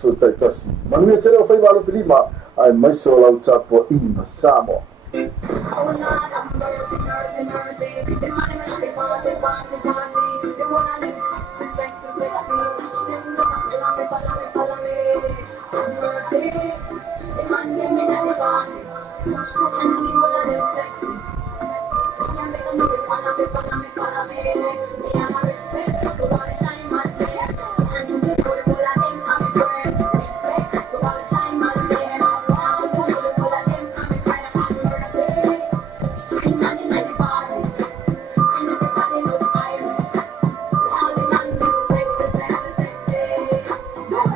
so taitasi. Manuia tele o whaivalo whilima, ai maiso lau tapo ina Samoa. Oh Lord, have mercy, mercy, mercy. The money when they party, party, party. The one I live sexy, sexy. Them just follow me, follow me, follow me. Have mercy. The man them in the party, and the one of them sexy. Me and me know you follow me, follow me, follow me. Me and I respect to all the shine man there, and to the beautiful of them I'm a friend. Respect to all the shine man there, and to the beautiful of them I'm a friend. Have mercy. The man in the party, and everybody look irate. All the man look sexy, sexy, sexy.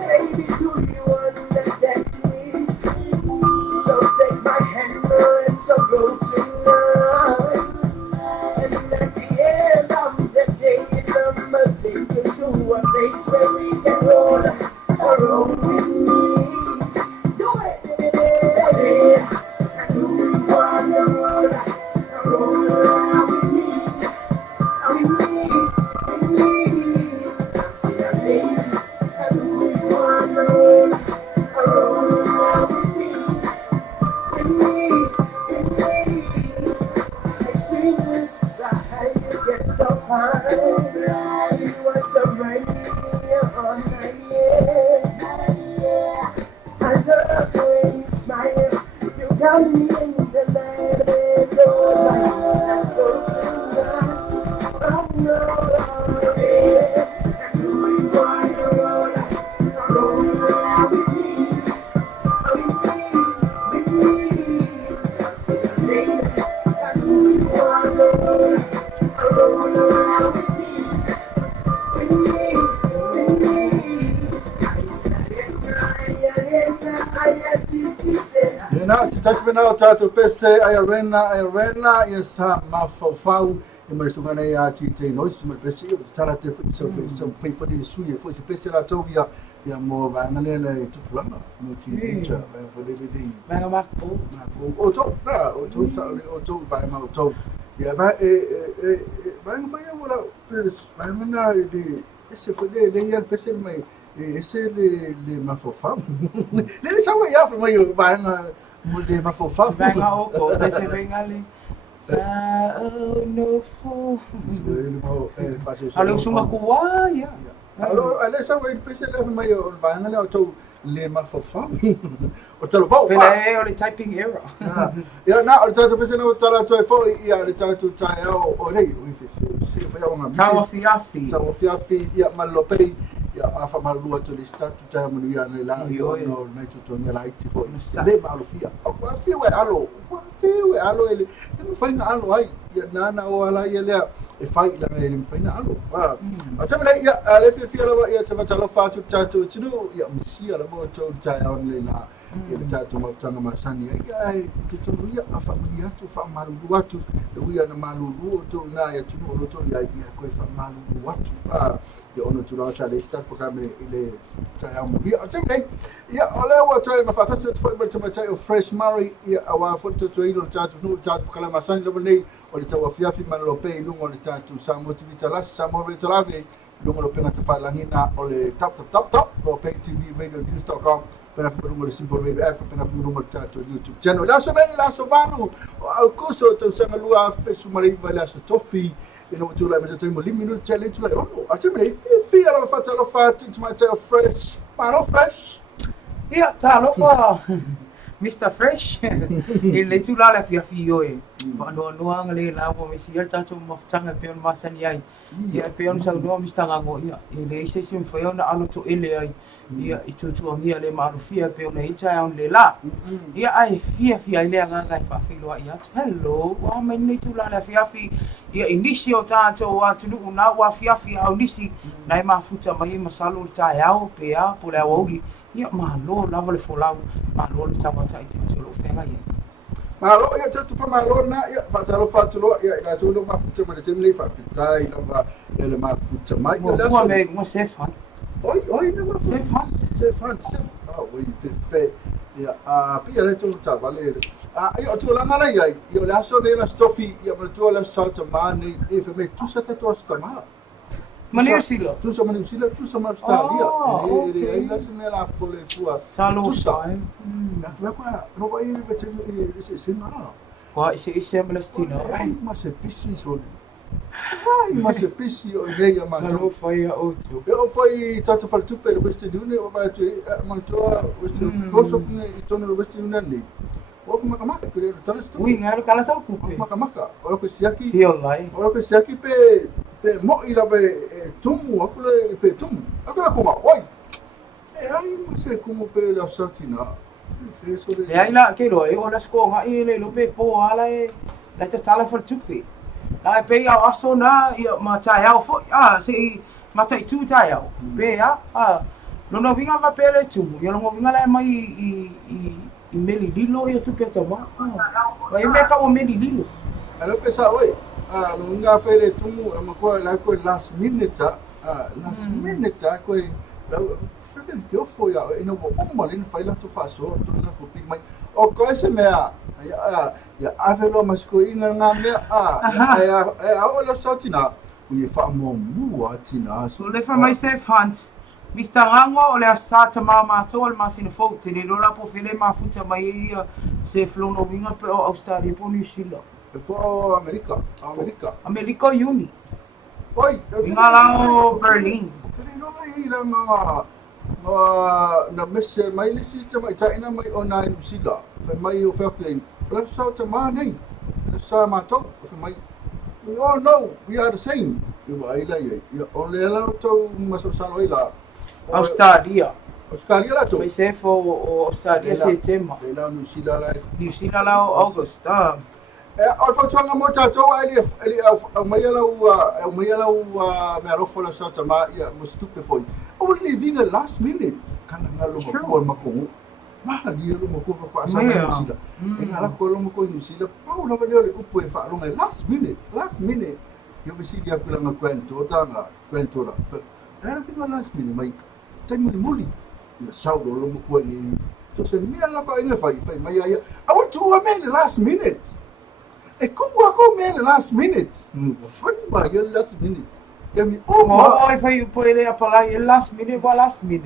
Baby, do you understand me? So take my hand, let's go tonight. And at the end of the day, I'ma take you to a place where we can roll with me. Do it. Yeah. And do you wanna roll around with me? With me. Say a baby. And do you wanna roll around with me? With me. Like sweetness, how you get so high. You want to bring me all night, yeah. I love the way you smile. You got me in the night and all night. Let's go tonight. Oh no, yeah. And do you wanna roll around with me? With me. Say a lady. And do you wanna roll around with me? With me. Ina si tasmina o tato pese ai arena ia sa mafau e mai sunga nei a tite no si mai pese o tara te so pei for the suie for se pese la tobia ia mo va ngale le tu plama no ti inja vai for the day Venga Marco. o to sa o to vai ma o to ia va vai fa ia vola vai mana de ese foi de ia pese mai esse le mafofau le sawa ia fa mai vai na le mafofau Venga Oco. Deixa venga ali. Sa no fu. Alo sunga kuwa ya. Alo, ale sawa i pese le mai o vai na le to le mafofau o talo vau Pela o le typing error. ia na o talo pese no talo to fo ia le talo tai o nei o se fa ia nga Tawa fiafi. tawa fiafi ia malopei ia afa malua to le statu tai mo ia nei la io no nei to to la iti fo le malofia o fiwe alo ele me fai na alo ai ia nana o ala ia le e fai la me fai na alo a tama le ia le fia la ia tama talo fatu tatu tino ia misia la mo to tai on le la ia le tatu maftanga masani ia to to ia afa ia to fa malu watu ia na malu to na ia tino lo to ia ko fa malu watu ia ono tu la sa le sta programe ile tai am ia tama le ia ole wa tai ma fata se foi ma tama tai o fresh mari ia awa foto to ilo tatu no tatu kala masani le nei o le tawa fiafi manalo pe lungo le tatu sa motivita la sa mo le lave lungo lo pena te fa langina o le tap o pe tv radio news.com pena fu lungo le simple radio app pena fu lungo le tatu youtube channel la so bene la so vanu au coso to sanga lua fesu mari la so tofi ino tu la meta mo liminu challenge la ono a te me fi ala fa talo fa tu ma te fresh mano fresh Ia talo fa. Mr. Fresh. Ele tu la fiafi oi. Pa no ngale la mo mi sia tatu mafutanga pe on masani ai. Ia pe on sa no mi stanga ngo ia. Ele se sim foi ona alo to ele ai. Ia itu tu ia le marufia pe ona ita on le la. Ia ai fia ile nga pa filo ia. Hello, wa me ni tu la fiafi. Ia inicio tato wa tu na wa fiafi au nisi nai mafuta mai masalo ta yao pe ya po la woli. Ia malo lava le folau malo le tawa tai te lo fenga ia malo ia tu pa malo na ia fa talo fa tu lo ia la tu lo mafuta ma te mli fa fitai lava ele mafuta mai ia la me mo se fa oi na se fa oi fe ia pia le tu ta vale io tu la ngala ia io la so ne la stofi ia ma tu la salta mani e fe me tu sa ta to sta mala Mani sila. Tu sama New Zealand, tu sama Australia. Okay. Ai la sene la pole fua. Salo Tusa. sai. Na kwa no vai ni vete ese sena. Ko ise Palestina. Ai mas é pisi so. Ai mas é pisi o nei ma. Salo fai a otu. Eu foi tata fal tupe do Western Union vai tu mantoa Western Coast ne itono do Western Union ni. O makamaka kure talas tu. Ui ngaro kala sa kupe. Makamaka. O ko siaki. Feel lai. O ko siaki pe mo ila pe tumu akule pe tumu. Akula kuma. Oi. Ai mas é como pe la satina. Le ai la ke lo e ona sko nga i le lo pe po ala e la ta sala for tupi. La pe ya aso na ia ma ta ya fo se ma ta tu ta ya. Pe ya no no vinga va pe le tu. Yo no vinga la mai i meli lilo ia tu pe ta ma. Vai me ka o meli lilo. Alo pesa oi. No nga fele tumu ma ko la ko last minute last minute ko la freaking que foi e no uma ali fai lá tu faz o tu na copi mai o coisa mea ya avelo mas ko inga nga mea o só tina o fa mo mu atina So le fa mai safe hunt. Mr. Rango o le asata mama tol masina fo te le lola po fele ma futa mai ia se flono vinga pe o Australia po New Zealand. po America Uni. oi Vinga la o Berlin. no lai la na messe mai lisi te mai taina mai o na New Zealand fa mai o fa pe la sa te ma nei la sa ma to fa mai oh no we are the same you vai la ya o le la to maso salo ila Australia. la to Mai safe o Australia se tema. le la New Zealand la New Zealand la o August. o fa tuanga mo ta to ali o mai la me ro fo la sa te ma ya mo stupe foi o living a last minute kana ngalo ko ma ko ma di lo mo ko fa kwa sa New Zealand e ngala ko lo mo ko New Zealand pa o le le upo e fa lo last minute yo vi si dia pela nga kwento tanga kwento ra era pinga last minute mai tai muli ya sa lo mo ko ni so se mi ala pa ina fa mai ya I want to amend last minute e ko me last minute foi ba ya last minute Kami Ai fai po ele apala e last minute.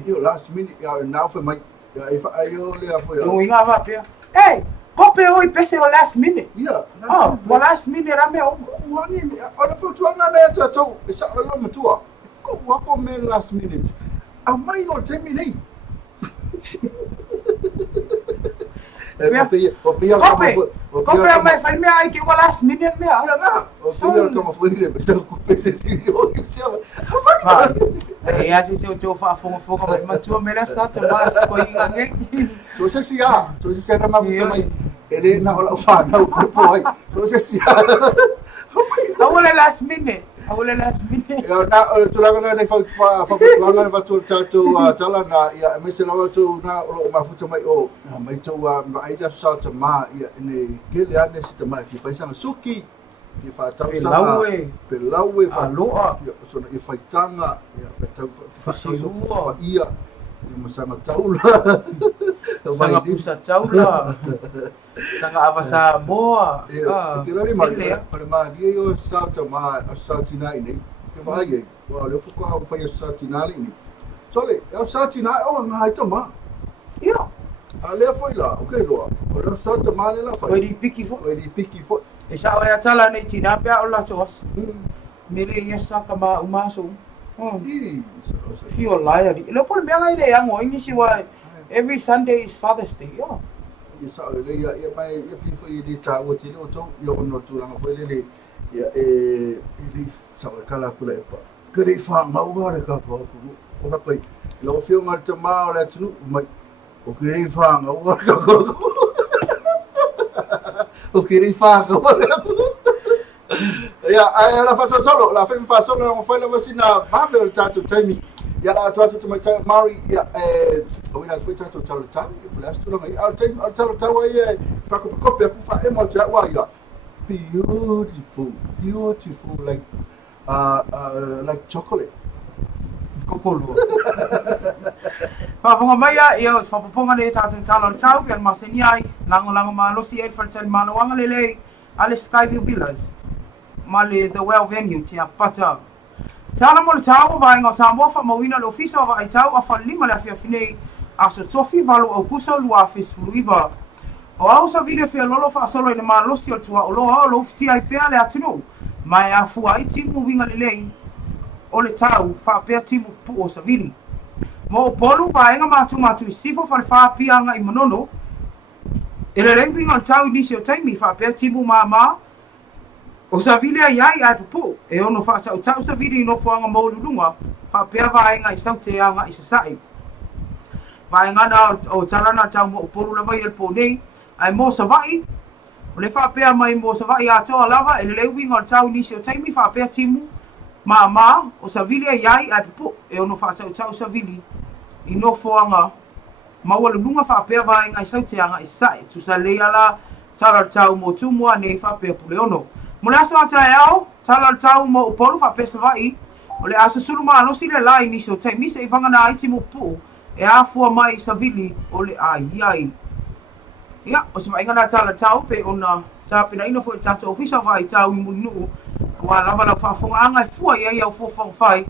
yo last minute ya now for my ya if ayo le afo ya O inga va pe. Ei, kope oi pese o last minute. ya Wa last minute rame o. wangi ala fo tuanga na ta to sa lo matua ko me last minute amai no terminate Kope mai fai me ai ke wa last minute me. ya na o se como foi le se ko pese si yo E asi se o tō whaafonga mai matua mera sa te mas ko inga nge. so se si na mafuta mai ele na ola fa na po ai so se si Awole last minute. ya na tu la na fa na va tu tala na ya me se la tu na o mafuta mai o mai tu ai da sa te ma ya ne kele ane si te mai fi paisa suki ki fa tau sa pelaue fa Aloha. ya so na i faitanga ya tau fa Fasilua. ia masanga taula Sanga pusa taula. Sanga avasa moa. ke rali mai para ma dia yo sa te ma sa tina ini ke vai ye wa le fu ko fa yo sa tina ini sole yo sa tina o ngai te ma Ia. a le foi la okay lo o le sa te ma le la fa Oi di piki fo. o di piki fo E sa o ya tala nei tina pia o la tos. Mele ia sa ka ma umaso. i Fio lai ali. Lo pon mea ngai re ango ingi si wa every Sunday is Father's Day. Ia. ya sa le ya mai ya pi fo i di ta o ti o to yo no tu la fo le ya li sa o kala kula e pa ke re fa ma o re ka pa o ka pai lo fio ma te ma o le tu mai o ke re fa ma o ka o ke re fa ka ya ai la fa solo la fa solo no fa la wasina ma be o tatu taimi ya la tatu tu mai mari ya o ina foi tatu talo talo e pula stu la mai al talo talo ai fa ko copia ku fa e mo ja wa ya beautiful like chocolate Kokolo. Whaafonga mai a, ia o whapaponga le tātou talo tau, kia maseni ai, lango ma losi e wharitani manawanga lele, ale Skyview Villas, ma le The Well Venue, tia pata. Tala mo le tau vai ngā Samoa fa mawina le ofisa wa ai tau a fa lima le afia finei a so tofi valo au kuso lua fis fuluiva. O au sa video fia lolo fa asolo ina maa losi o tua o loa o lo fiti ai pea le atunu. Mai a fua ai timu winga le lei o le tau fa pea timu pu o sa vili. Mo o polu va enga matu i stifo fa le fa pia nga i manono. Ele rei winga o tau nisi o taimi fa pea timu maa o sa vili ai ai pupu e ono fa sa tau sa vili no fuanga maululunga fa pea va enga i saute anga i sasai. Va enga na o talana tau mo o polu lava i el ponei ai mo sa vai o le fa pea mai mo sa vai a toa lava ele rei winga o tau nisi o taimi fa pea timu maa o sa vili ai pupu e ono fa sa tau sa vili i no fuanga maululunga fa pea va enga i saute anga i sasai tu sa leala tala tau mo tumua nei fa pea pule ono. Mo le aso ata e au, tala tau mo upolu fa pesa vai, o le aso sulu maa losi le lai nisi o taimi se i vanga na aiti mo pu, e afua mai sa vili o le ai. Ia, o se mainga na tala tau pe ona tapina ino fo i tato ofisa vai tau i munu, wa lava la whaafonga anga e fua i au fofong fai.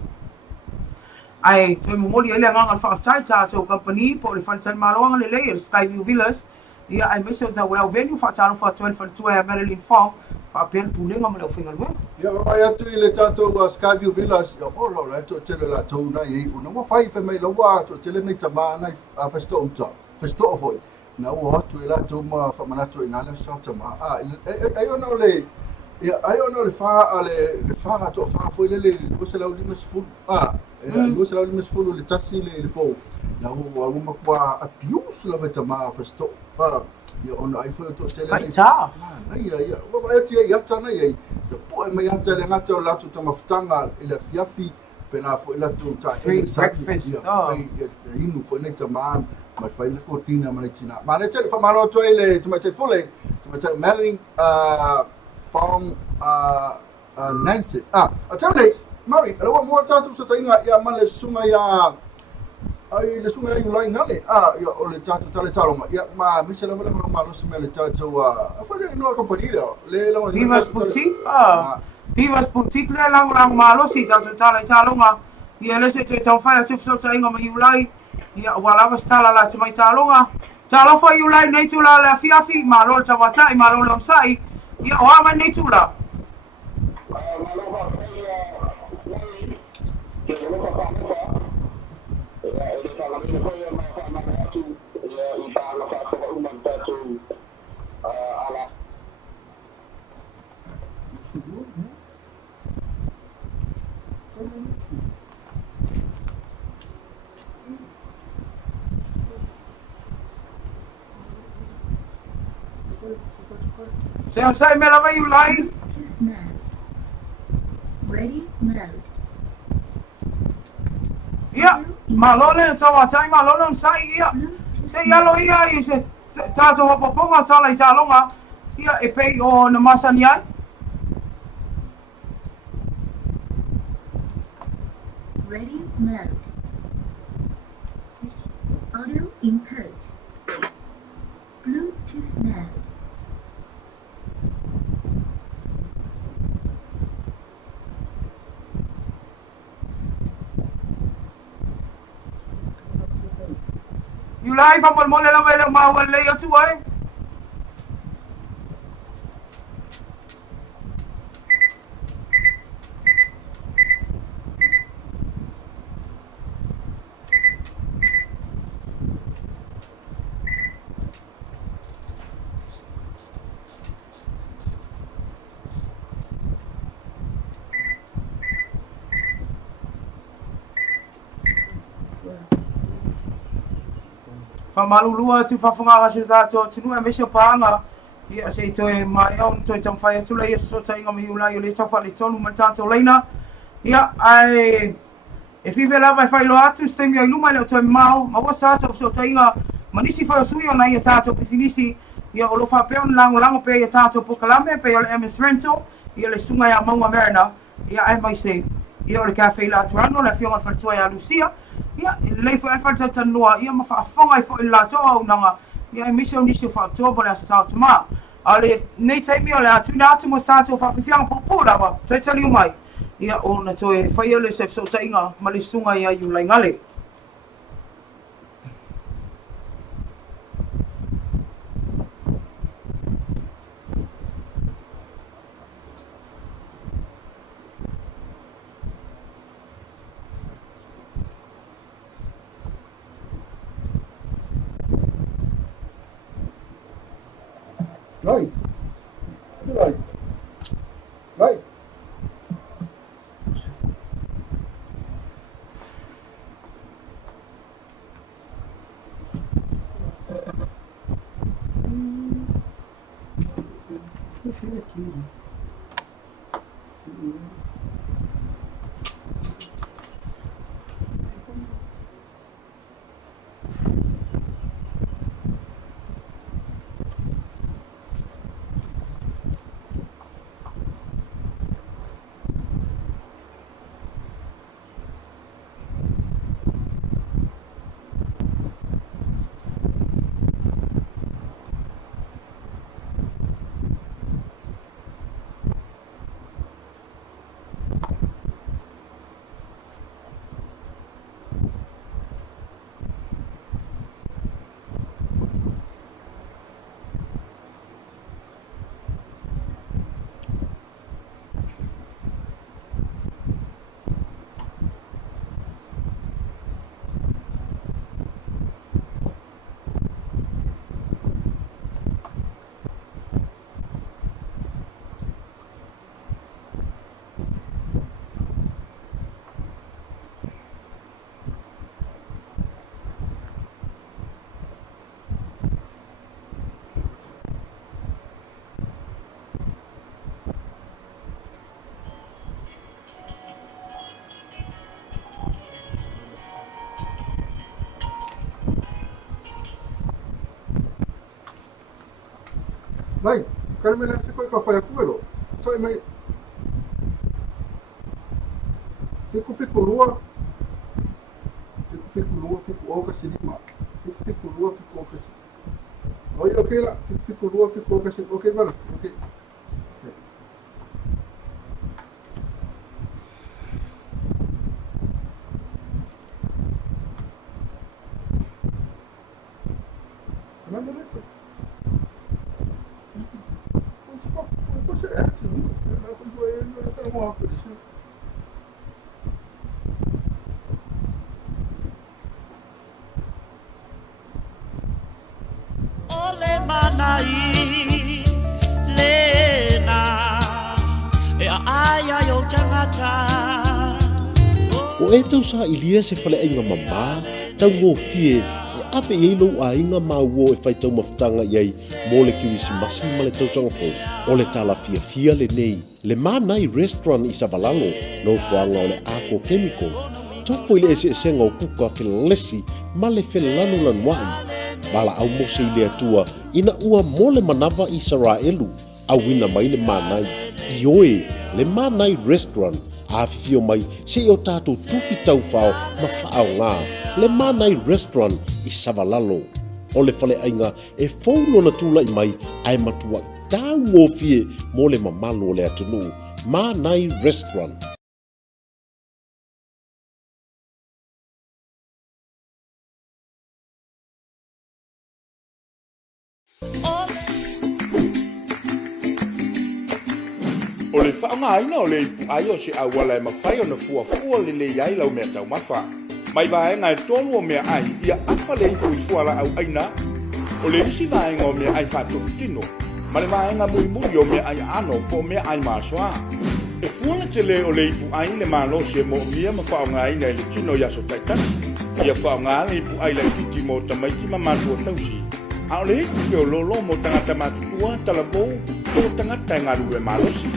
Ai, toi momoli ele anga al whaatai tato company, po le whantai maloanga le lei, el Skyview Villas, ia ai mese o da well venue whaatalo whaatuan whatua e Marilyn Fong, whaapel pulenga mo le uwhinga lua. Ia mai atu I le tātou Skyview Villas, ia olo la to tele la tau nai e una mo fai fe mai laua to tele nei tama nai festo uta, festo foi. Na o atu la tau ma fa manato ina le sa tama. Ai ona le ia ai ona le fa to fa foi le o se la limes fu. Lo se la limes fu le tasi le po. Na o alguma qua apius la tama festo. Ia ona ai foi to tele nei. Ta. Ia, o vai ati ia tana ia. Te po mai ata le ngata o latu tama futanga ile fiafi pena fo ile tu ta Free breakfast. Inu fo nei tama mai fai le cortina mai tina. Ma le tele fa malo to ile tama te pole. Tama te Marilyn from Nancy. Atame Mari, alo mo tatu sa tainga ia male sunga ia ai le sunga ia lai ngale. Ia o le tatu tale talonga. Ia ma misela wala malo sunga le tatu fa le no companhia. Le la Vivas Boutique? Vivas Boutique le lang malo si tatu tale talonga. Ia le se te tau fai atu so sa inga mai ulai. Ia wala was tala la se mai talonga. Talo fa ulai nei tu la le fiafi malo tawata malo lo sai. Ia o ama nei tu la. Sai me la vai ulai. Ready, mode. Ia, malole tawatai malole sai ia. Se yalo ia I se tato hopoponga tala I talonga. Ia e pei o na masani ai. Ready, mode. Audio input. Bluetooth mode. Ulai fa mol la vele ma wale yo tu ai. Fa malulua tu fa funga ga sa to tunu e mesho panga ia se to e mai on to tam fa tu le so ta inga mi ula yo le ta fa le tonu ma tanto leina ia ai e fi vela vai fa lo atu stem yo luma le to mau ma wa sa to so ta inga manisi fa su yo na ia ta to pisinisi ia o lo fa pe on lango pe ia ta to po kalame pe yo le MS Rental ia le sunga ya mau Amerina ia ai mai se ia o le cafe la tuano la fiona fa to ya Lucia ia le fa fa tata noa ia ma fa fonga fo la to nanga ia mission ni se fa to bola sa tama ale nei tai mi ole atu na atu mo sa to fa fianga po po la ba te tali mai Ia o na toe whai ole se so tainga ma le sunga ia yu lai ngale. Right. Right. Right. Vai, quero me lembrar se foi que foi a cuelo. Só e mai. Fico lua. Fico lua, fico oca sinima. Fico lua, fico oca sinima. Oi, ok lá. Fico lua, fico oca sinima. Ok, mano. Ok. Não, não foi. Você é, não foi, não foi uma coisa assim. Ole manai lena e aia yo tangata O e tau sa ilia se fale ainga mamā, tau ngō fie, e ape i lo a inga māuo e whai tau mawhitanga iei, mō le kiwisi masi ma le tau sangafo, o le tala fia le nei, le mānai restaurant i Savalalo, no fuanga o le ako chemical, tofo i le ese esenga o kuka lesi ma le whelanu lanuai, bala au mose i le atua, ina ua mō le manawa i Saraelu, au ina mai le mānai, i oe, le mānai restaurant, a fio mai se o tātou tufi tau whao ma whao ngā le mānai restaurant i Savalalo. O le whale ainga e whauno na tūla i mai ai matua i tāu ngō fie mō le mamalo le atunu. Mānai restaurant. O le whaongaina o le ipu ai o se awala e mawhai o na fuafua le le iai lau mea tau mawha. Mai vaenga e tolu o mea ai ia awha le ipu i fuala au aina. O le isi vaenga o mea ai whātuku tino. Ma le vaenga mui mui o mea ai ano po mea ai māsoa. E fuala te le o le ipu ai le malo se mo mia ma whaongaina e le tino yaso taitani. Ia whaonga le ipu ai le titi mo tamaiti ma mātua tausi. A o le ipu ke o lolo mo tangata mātutua talabou o tangata e ngaru e malosi.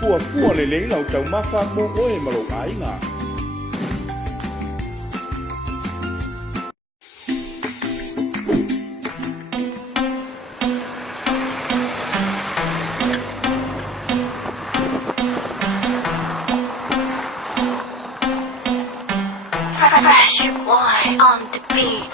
Fua le leila o tau mawha mo oe malo ainga. Fresh boy on the beat.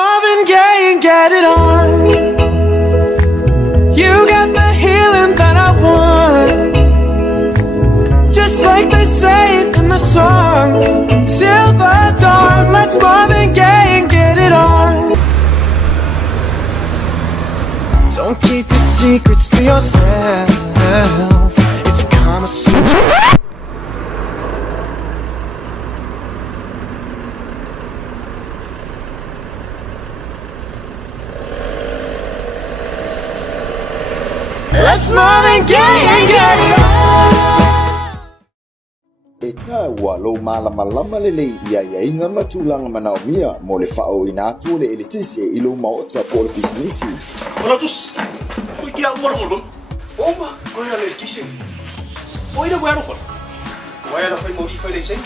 Marvin Gaye and get it on. You got the healing that I want, just like they say in the song. Till the dawn, let's Marvin Gaye and get it on. Don't keep your secrets to yourself. It's Kama Sutra. Let's Marvin Gaye and get it on. Eta walo malama lele ia inga matulanga manaumia mo le fao inatu le elitise ilo maota por business. Ora tus. Oi kia moro. Oma, ko ya le kisi. Oi da bueno fo. Wa ya fai modi fai le sen.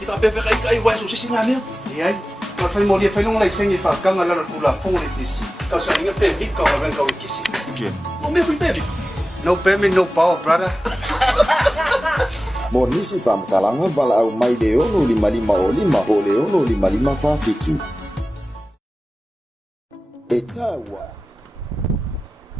Ifa pe kai wa so sisi ngamia. Ia. Ka fai modi fai long le sen ifa kanga la kula fo le kisi. Ka sa inga pe vika wa venga o kisi. Okay. O me fui pe. No payment, no power, brother. Monisi famtalanga vala au mai leono lima o lima o leono lima fa fitu. Etawa.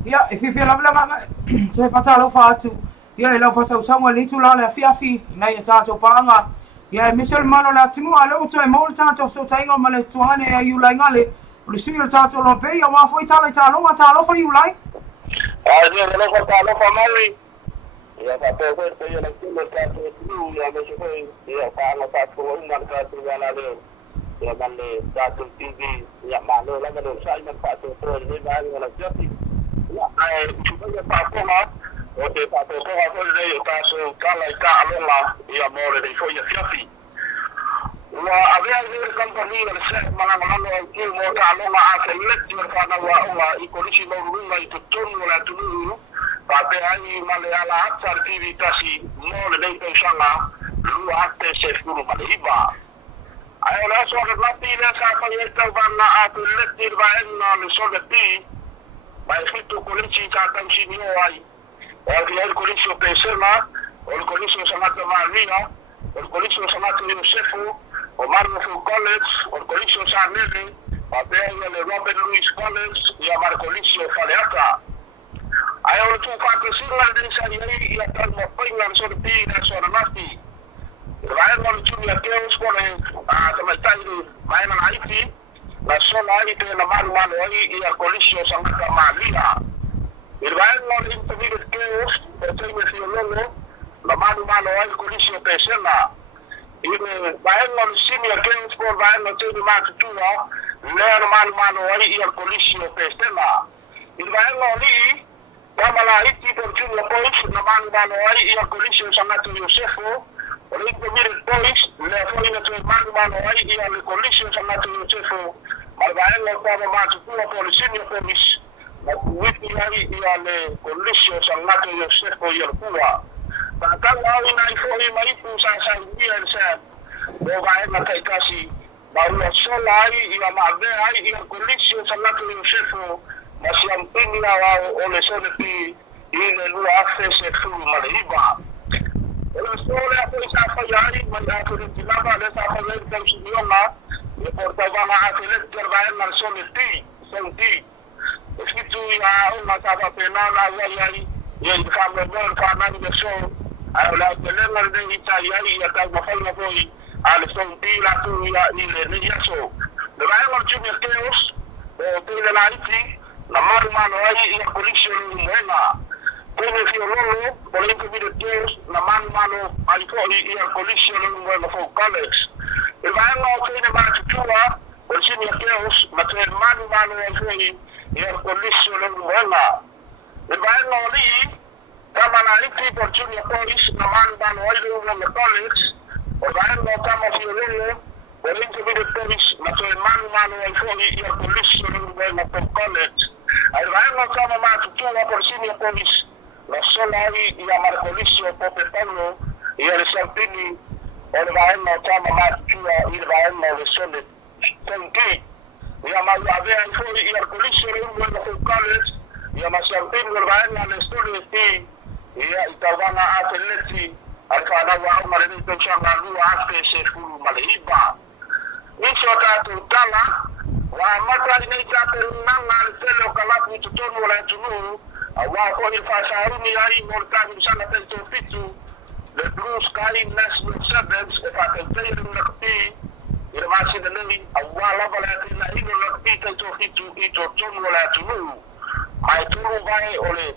Ya, if you feel like se fatalo fatu. Ya, elo fasa usangwa litu la la fiafi na ya tato panga. Ya, Michel Malo la tinu alo to e mo tato so tainga male tuane ya yulai ngale. Lucio tato lo pe ya ma foi tala talo ma talo fa yulai. Yo no lo cortaba los famales y hasta todo esto yo no entiendo el caso de club y a veces fue y para no estar con un marcador de ganador y a darle datos TV y a mano la que no sabe me pasa todo el día en la ciudad y yo me paso más o te paso todo a hacer de ellos caso cala y cala y amor de fue y así había que compañía de ser manejando el tiempo a la hace lectura para la y con eso no ruina y todo la tuyo para ahí maleala actividades no le den pensar lo hace se furu maliba hay una sola latina saca y esta van a lectura va en la sola ti va escrito con el chica tan chino hay el colegio Pesela o el colegio Santa María o el colegio Santa Yosefo o Marlon College, o el Colegio San Nene, papel de Robert Louis College y a Marcolisio Faleaca. Hay otro parte similar de esa y a tal Mopingan sortida sobre Masti. El baile de Chumia Teos con el comentario, vayan a Haití, la zona ahí de la mano ahí y al Colegio Santa María. El baile de Intermediate Teos, el tema de la mano ahí el Colegio Pesela. Y vayan los senior games por vayan los temas más tuya, leer mano ahí y al Colegio Pesela. Y vayan los ahí, vamos a la Haití por Junior Boys, la mano ahí y al Colegio San Yosefo. Por el Intermediate Boys, le fue entre mano ahí y al Colegio San Yosefo. Vayan los temas más tuya por el senior boys, la Wiki ahí y al Colegio San Yosefo y el Cuba. Para cada uno hay que ir a la o va a la casi va una sola ahí y la madre ahí y el colegio San Yosefo más la pena o le son de y le lo hace se fue maliba el sola pues a fallar y mandar por el lado de esa joven con su idioma y por toda la hacer va en la zona de ti son ti es que tú ya una casa penal ahí y el cambio canal de show a la tener de Italia y acá bajo voy al son la tuya ni le eso le va a los chumeteos o de la Haití la mano ahí y el colegio buena como si no por el Intermediate la mano ahí y el colegio buena for college el va a los tiene más chula por si me teos la mano ahí y el colegio buena el va a los kama na Haití por Junior Boys na mano ahí de college o va a los kama si no por el Intermediate Boys na mano ahí y el colegio buena for college el va a los kama más chula por Senior Boys la sola ahí y a Marcolisio Popetano y el Santini el va a los kama más chula y el va a los de Sole Tonki y a Malvade y el colegio buena for college y a Santini el va a los estudios de y tabana atleti alfana wa mareni tochanga lu aste se fulu maliba niso ta tutala wa mata ni ta nanga selo kala ku tutonu wala tunu awa ko ni fa saruni ai mo ka ni sana to fitu le blue sky national sevens fa ka tayi na kpi ira ma si dali awa la bala na ino na kpi to fitu ito tonu wala tunu ai tunu vai ole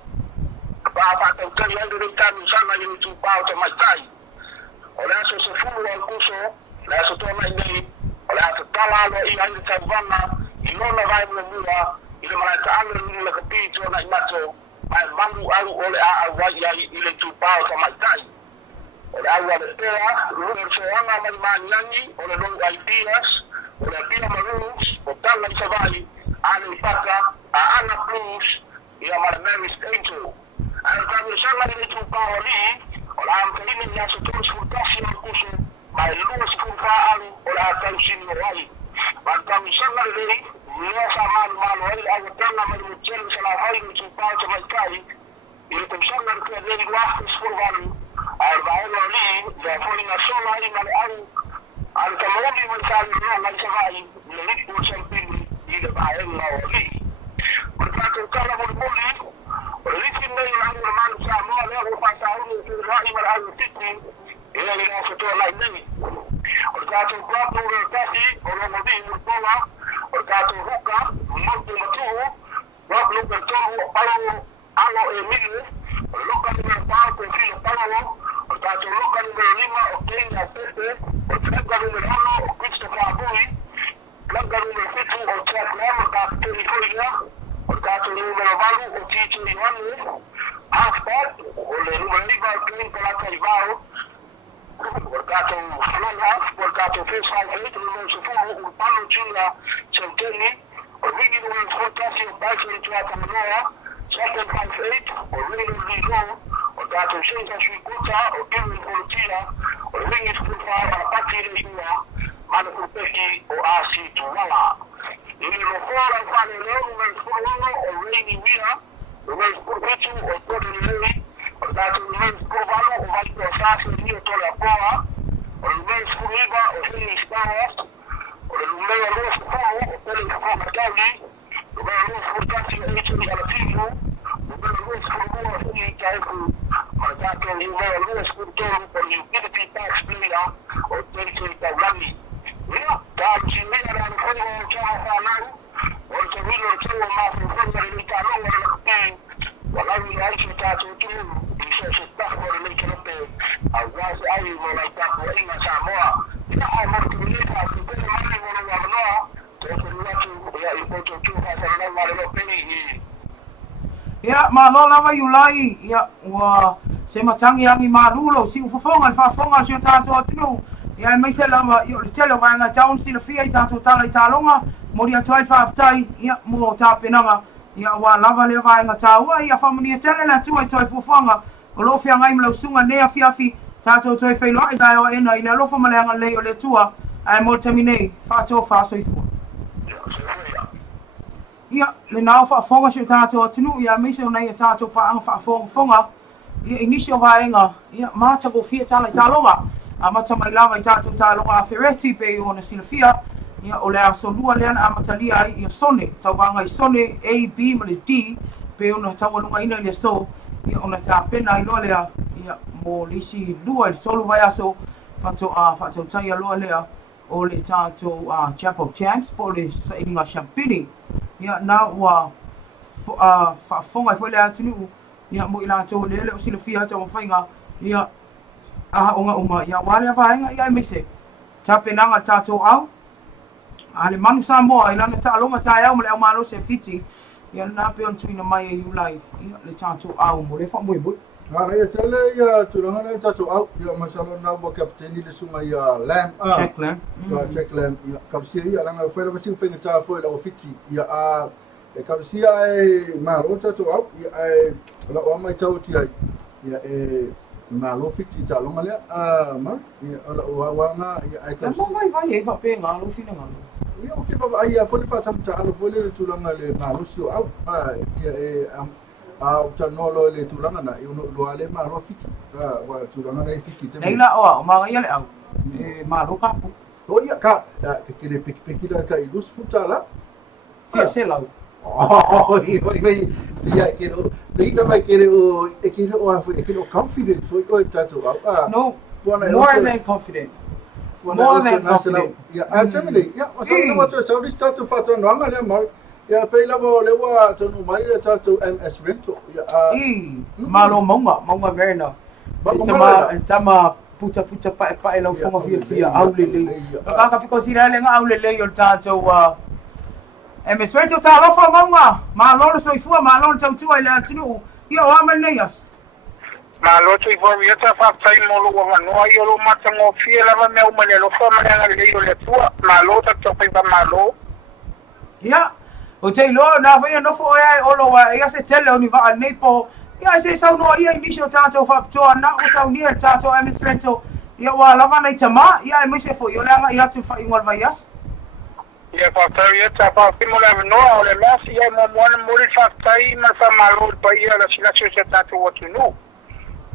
pa fa ka tayi ndo ka ni sana ni tu pa to mai tai ole so se fulu al kuso la so to mai nei ole ata tala lo I anga savana I lona vai mo mua ile mara ta anga ni la kapito na imato mai mangu au ole a wa ya ile tu pa to mai tai ole a wa de tera lo so anga mai manyangi ole lo ideas ole pia marus o tala I savai ani paka a ana plus ia mara name angel ai ka ni sala ile tu pa oli ole am kalini ya so to skurtasi na kuso mai luo skurfa alu ole a tausin rai Bantam sana le ni sama malu ai au tana mai mutchen sala hai mu tupa to mai kai ile tum sana ke le ni wa skurvan ai vai no li da foi na sola ai mal au kamoni man kan no mai savai le ni ku champin ile vai no li portanto kala mo boli li tin nei na mo man sa mo le ho pa sa ni rai mal au titi ile ni no to lai nei Orkato prato del tati, oromodi murtola, orkato huka, monte matuo, wablo pertono, alo emile, loca numero 4, confino palo, orkato loca numero 5, Okenya Pepe, orkato numero 1, Christopher Abui, plaga numero 7, Orchak Lam, orkato Territoria, orkato numero 2, Ochicho Ivane, Halfback, ole numero 5, Clint Palacaivao, Portato Flora, portato Fesal, non si può un palo Giulia Centelli, quindi non portati un bacio di tua camera, 758, o Rino Lino, portato senza sui cuccia, o più in politia, o quindi si può fare la partita di Ua, ma non portati o asi tu wala. Il lo fora fare loro, non si può o Rini Mia, non si può più o Porto di Lei, portato il mens provalo o vai per fare il mio tola poa o il mens curiva o fini staras o il mea lo scuolo o per il comerciali o per lo sfruttati e ci alla fine o per lo scuolo o fini caico portato il mea lo scuolo per il utility tax player o per il taulani io tanti mea la fuori o ciao fanau o il servizio che lo ma fuori del italiano o wala ni aishi tatu tu se sta fuori le chiappe a quasi ai non hai fatto in Samoa ina a martelletta su quelle mani non guardo to sono ya il posto tu fa non vale lo peni ya ma lo lava yulai ya wa se matangi yangi marulo si ufofonga fa fonga si tatu atinu ya mai se lama yo le telo vanga town si le fia tatu tala italonga mori atwai fa tai ya mo tapenanga ia wa lava le vai nga taua ia family tele la tu toi fofanga o lo fia ngai mlo sunga ne afiafi tato toi feilo ai dai o ena ina lo famale nga le o le tua ai mo termine fa to fa so ifu ia le nau fa fonga si tato tinu ia me se ona ia tato pa ang fa fonga ia inisio vai nga ia mata go fia tala talonga a mata mai lava i tato talonga fereti pe ona silfia ia o le aso lua le ana amatalia ai ia sone tauanga I sone A, B ma le D pe ona taualunga ina le so ia ona tapena I loa lea ia mo lisi lua le solu vai aso fato tai aloa lea o le tato Chapel of Champs po le sailinga Champini ia na ua fonga foi le atinu ia mo ila to le o silofia to fainga ia onga uma ia wale vainga ia mise tapenanga tato au ale manu sa mo ila na ta longa ta ya mo le malo se fiti ya na pe on tuina mai you like le tato au mo le fa mo ibu ara ya tele ya tulanga na tato au ya masalo na bo kapteni le sunga ya lam check lam check lam ya kapsia ya langa foi la sin fenga ta foi la fiti ya e kapsia e maro tato au ya la o mai tau ti ya na lo fiti ta longa le ma ya la o wa na ya ai kapsia mo vai e fa pe nga lo fina nga ia o ke fa ai foi fa tamta alo foi le tulanga le malo sio au ia o tanolo le tulanga na lo ale ma lo fiki wa tulanga na fiki te nei la o ma ia le au ma lo kapu o ia ka ke le peki da ka ilus futala Fia sela. Oh, ia ke ro. Nei na mai ke ro e ke ro afu e ke ro confident foi o tatu au. No, more than confident. More than confident. Yeah, actually, yeah. So what so this tatu fatu no anga le mal. Yeah, pay level le wa tonu mai le tatu MS rental. Yeah. Malo monga merna. Tama puta pa elo fonga fia au le. Kaka piko sira le nga au le yo tatu MS rental ta lo fa monga. Malo so ifua malo tatu ai le tinu. Ia o amanias. Malo tu ivo ia ta fa tai molo wa no ai lo mata ngo fia lava me o mane lo fa mane le yo le tua malo ta to pa malo. Ia. O te lo na vai no fo ai o lo ia se tele oni va nei po ia se sa no ia initial tato fa to na o sa ni tato MS rental ia wa lava nei tama ia me se fo yo la ia tu fa ingol vai as. Ia fa tai ia ta fa pimo le no o le mas ia mo mo fa tai ma sa malo pa ia la sila se tato o tu no.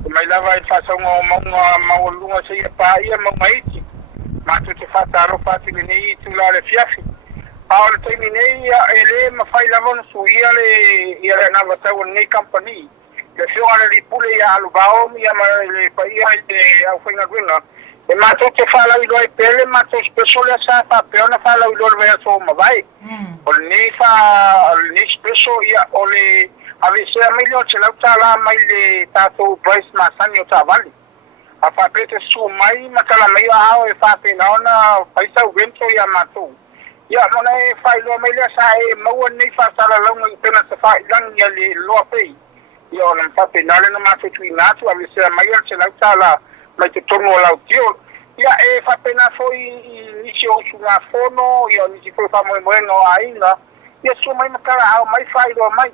Mai lava i fa sa ngo ma lunga se ia pa ia mo mai ti. Ma tu te fa ta ro fa ti ni tu la le fiafi. Ahora terminei ele ma fai lavon su ia le na vata un nei company le fio ala li pule ia alubao ia ma le pa ia de au fina gwina e ma tu te fala i loi pele ma tu special sa fa pe ona fala i loi vea so ma vai o nei fa nei special ia o le ave se a melhor te lauta la mai le tato price ma sanio ta vale a fa pete su mai ma kala mai a e fa pe na ona paisa vento ia ma tu. Ya mana fai lo mai le sa e mau nei fa sala longa i pena te fai lang ya le lo pe ya ona fa pe na le na ma te tui na tu ave se mai al se la sala mai te tono la tio ya e fa pena foi i se o su na fono ya ni si foi fa mo no ainda ya su mai na kara au mai fai lo mai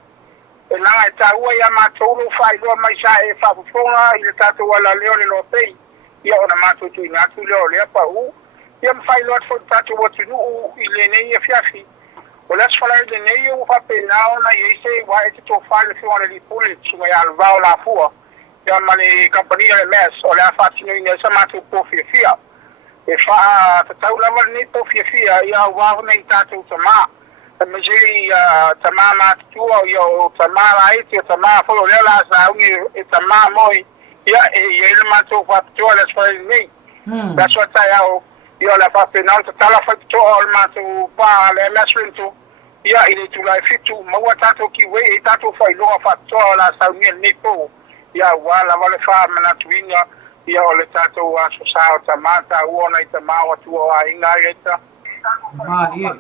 e na e ta ua ya ma toro fai lo mai sa e fa fonga i le tato wala le lo pe ya ona ma te tui na tu le pa u ia fai lot fo tatu watu nu ile nei e fiafi o las fala de nei o fa penao na yese wa e to fale fi ona li puli tsuga ya alvao la fua ya male compagnia le mes o la fa tino ina sama tu po fia e fa tau la mal ni po fia ya wa nei tatu tama me jeri tama ma tu o tama la ite tama fo le la sa ungi e tama moi ya e ile ma tu fa tu la fala nei that's what I ia la fa penal ta la fa to all ma to pa le mesrento ia ile tu la fitu ma wa tato ki we e tato fa lo fa to la sa mi ni po ia wa la vale fa mana tuinga ia ole tato wa so sa ta mata uona ita ma wa tu o inga eta ma ia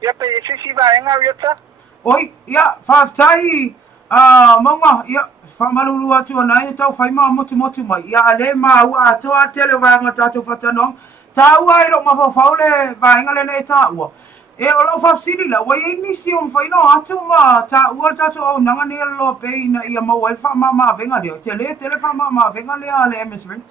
ia pe si va inga eta oi ia fa tai mama ia fa malulu atu na e tau fai ma motu mai ia ale ma wa to tele va ngata to fatano tau ai ro ma fa faule va ngale ne ta wa e o lo fa sini la wa ni si on fai no atu ma ta wa ta to o nanga ne lo pe ina ia ma wa fa ma venga de tele fa ma venga le ale MS rent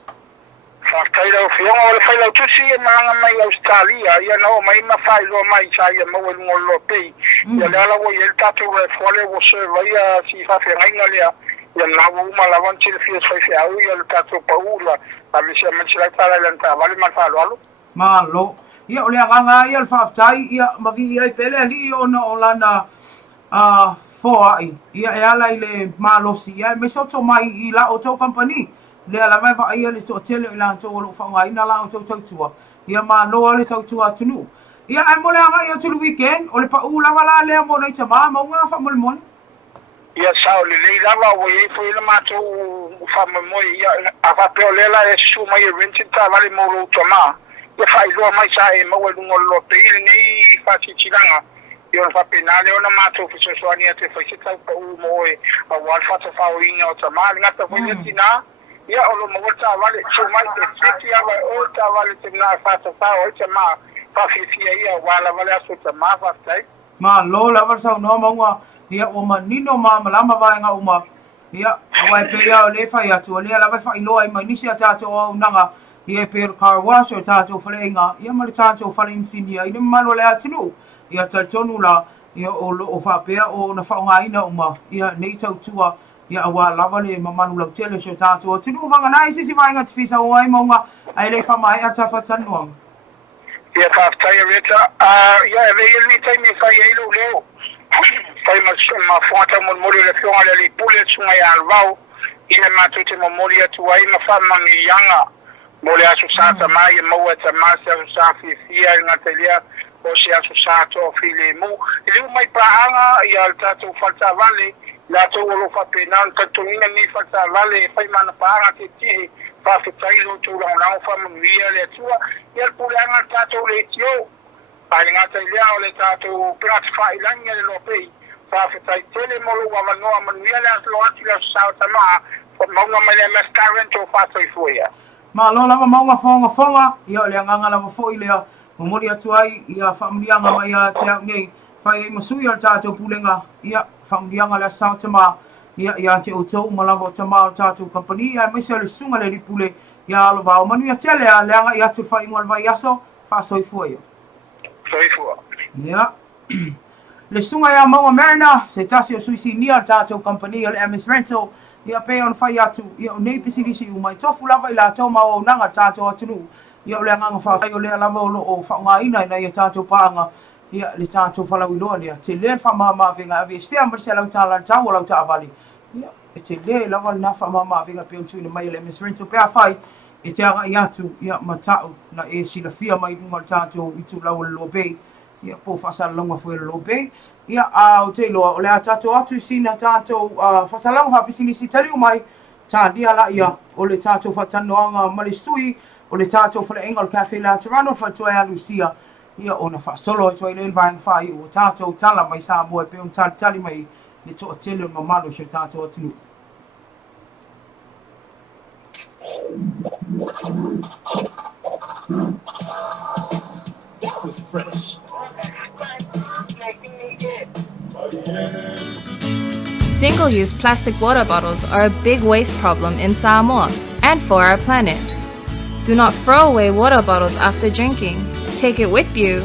kai lo fio o fai lo tu si ma mai Australia ia no mai ma fai lo mai sai ma o lo pe ia la wo il tatu e fole wo se vai si fa fe ngai le ia na wo ma la van til fio sai fe au ia tatu paula a mi se ma sila tala le ta vale ma fa lo ma lo ia o le anga ia fa tai ia ma vi ia pele ali ona olana fo ai ia ala ile ma lo si ia me so to mai i la auto company le ala mai va ia le to tele ila to lo fa ngai na la to tua ia ma lo le to tua tunu ia ai mo le anga ia to weekend o le pa u la wala le mo nei tama ma nga fa mo ia sa o le lava o e foi le ma to fa mo ia a fa pe le la e su mai rentin ta vale mo lo tama ia fa lo mai sa e mo le lo pe nei fa ci cilanga ia fa penale ona ma to fi so ani te fa ci ta u mo e a wa fa to fa o inga o tama nga ta foi tina ia o lo mo ta vale so mai te fiti ava o ta vale te na fa to fa o tama fa fiti ia wala vale aso tama fa tai ma lo la va sa no ma ia o manino ma malama vai nga uma ia wai pe ia le fa ia to le la vai fa ilo ai mai nisi ata to o nanga ia pe car wash o ta to flenga ia ma ta to falin sinia ia malo le atunu ia ta tonu la ia o fa pe o na fa nga ina uma ia nei tau tua ia wa lava le mamanu lau tele so tātou tunu manga nai sisi mai ngati fisa o ai maunga ai le whamai a tawhatanuanga. Ia whaftai a reta, ia e vei ni tai me whai eilu leo. Whai ma whata mori le whionga le li pule sunga ia alvau, ina mātou te mori atu ai ma whamangi ianga, mo le asu sāta mai e maua ta masi asu sāwhi fia i ngā te lea, o se asu sāta o while mu. I liu mai pāhanga ia al tātou whalta vale, la tau olo whapenan, tatunga ni whalta vale, whai mana pāhanga te tihe, whawhetai lo tūrang nao whamangia le atua, ia puleanga tātou le tio, ai ngā te lea o le tātou prat whailangia le lopei, whawhetai tele molo wawanoa manuia le asu lo atu le asu sāta maa, maunga mai le mestarent o whatoi fuia. Ma lo lava maunga fonga, ia le anganga lava foi lea, mori atu ai, ia whamrianga mai a te au nei, whai masui al tātou pulenga, ia whamrianga le sāta maa, ia te o tau malava o tamā o tātou company, ia maise le sunga le ripule, ia alo vau manu ia tele a leanga ia te whai ingoal vai aso, whasoi fua ia. Soi fua. Ia. Le sunga ia maua merina, se tasi o suisi nia tātou company, ia le MS Rental, ia pe on whai atu, ia o nei pisilisi u mai tofu lava i la tau mau au nanga tātou atunu, ia o le anganga whai o lea lava o lo o whaunga ina ia tātou paanga, ia le tātou whalau iloa lia, te lea whamama venga ave sea marisa lau tāla tau o lau ta avali. Ia, e te lea lava na whamama venga pe on tuina mai le MS Rental pea whai, e te anga i atu, ia matau na e sila fia mai runga tātou i tu lau le lobei, ia po whasalonga fwe le lobei, ia o te loa, o lea tātou atu sina tātou whasalonga hapisilisi taliu mai, tā dia la ia, o le tātou whatanoanga malisui, o le tātou whale engal cafe la Toronto, whatoe a Lucia, ia ona whaasolo e toi le vang whai o tātou tala mai Samoa, pe on tali mai le toa tele o mamalo se tātou atinu. That was fresh. Single-use plastic water bottles are a big waste problem in Samoa and for our planet. Do not throw away water bottles after drinking. Take it with you.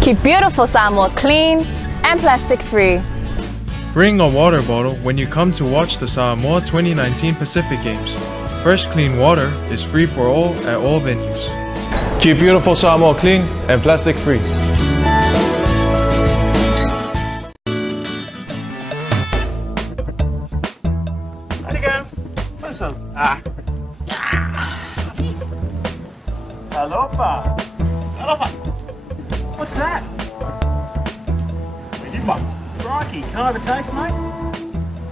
Keep beautiful Samoa clean and plastic-free. Bring a water bottle when you come to watch the Samoa 2019 Pacific Games. Fresh clean water is free for all at all venues. Keep beautiful Samoa clean and plastic-free. Alofa. Alofa. What's that? Crikey, can I have a taste, mate?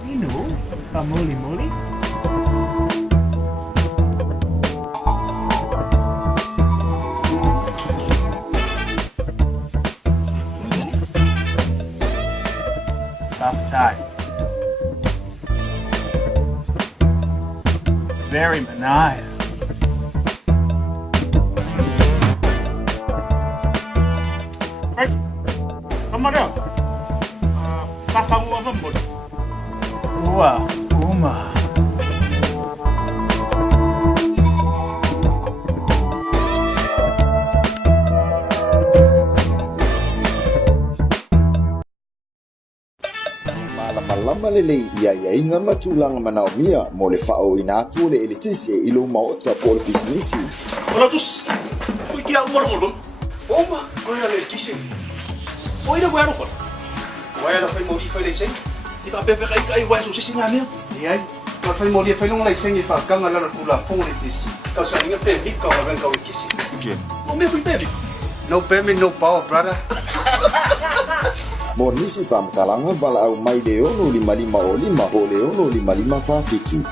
You know, kamuli muli. Tough tie. Very benign. Hey, come on up. Kakangwa mo. Uwa, uma. Malama lelei ia inga matulanga manaumia mo le whao ina atu le elitise ilo maota po le bisinisi. Ora tus. Oi kia umar. Oma, koe ale kisi. Oi na bueno kon. Wai la fai modi fai leseng. Ni fa pe kai wai so sisi nga mea. Ni ai. Ka fai modi fai long leseng e fa kanga la kula fong le kisi. Ka sa ninga pe vik ka wen ka kisi. Okay. O me fui pe vik. No payment, no power, brother. Mo nisi whamtalanga wala au mai leono 555 o leono 555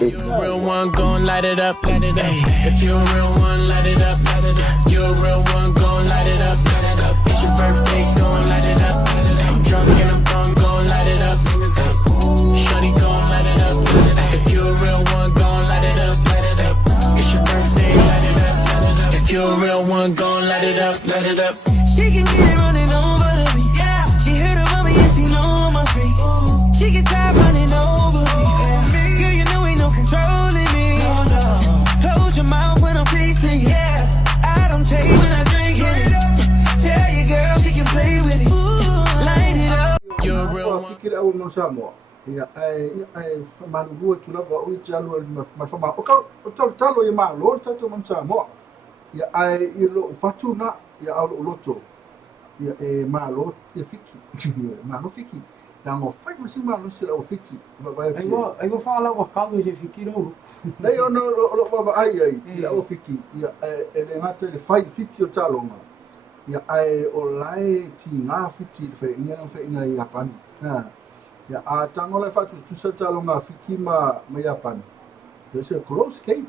If you're a real one, gon' light it up, light it up. If you're a real one, light it up, light it up. You're a real one, gon' light it up, light it up. It's your birthday, gon' light it up, light it up. I'm drunk and I'm gone, gon' light it up, shawty gon' light it up, light it up. If you're a real one, gon' light it up, light it up. It's your birthday, light it up, light it up. If you're a real one, gon' light it up, light it up. She can get it running over me. Yeah. She heard about me and she know my freak. She get tired running over me. Yeah. Girl, you know ain't no controlling me. No, no. Close your mouth when I'm tasting it. Yeah. I don't take when I drink it. Tell your girl she can play with it. Light ma Samoa ia ai malu tu la o i talo ma fa ma o ka talo ia ma lo tato ma Samoa ia ai i lo fatuna ia au loto ia ma lo ia fiki ma lo fiki na mo fai ma si ma lo se o fiki ma vai ai go fala o ka se fiki no nei ono lo baba ai ia o fiki ia ele ngata le fai fiki o talo ma ia ai o lai ti nga fiti fe ina ia pani na ia a tango le fatu tu sa talo nga fiki ma ia pani ia se close cake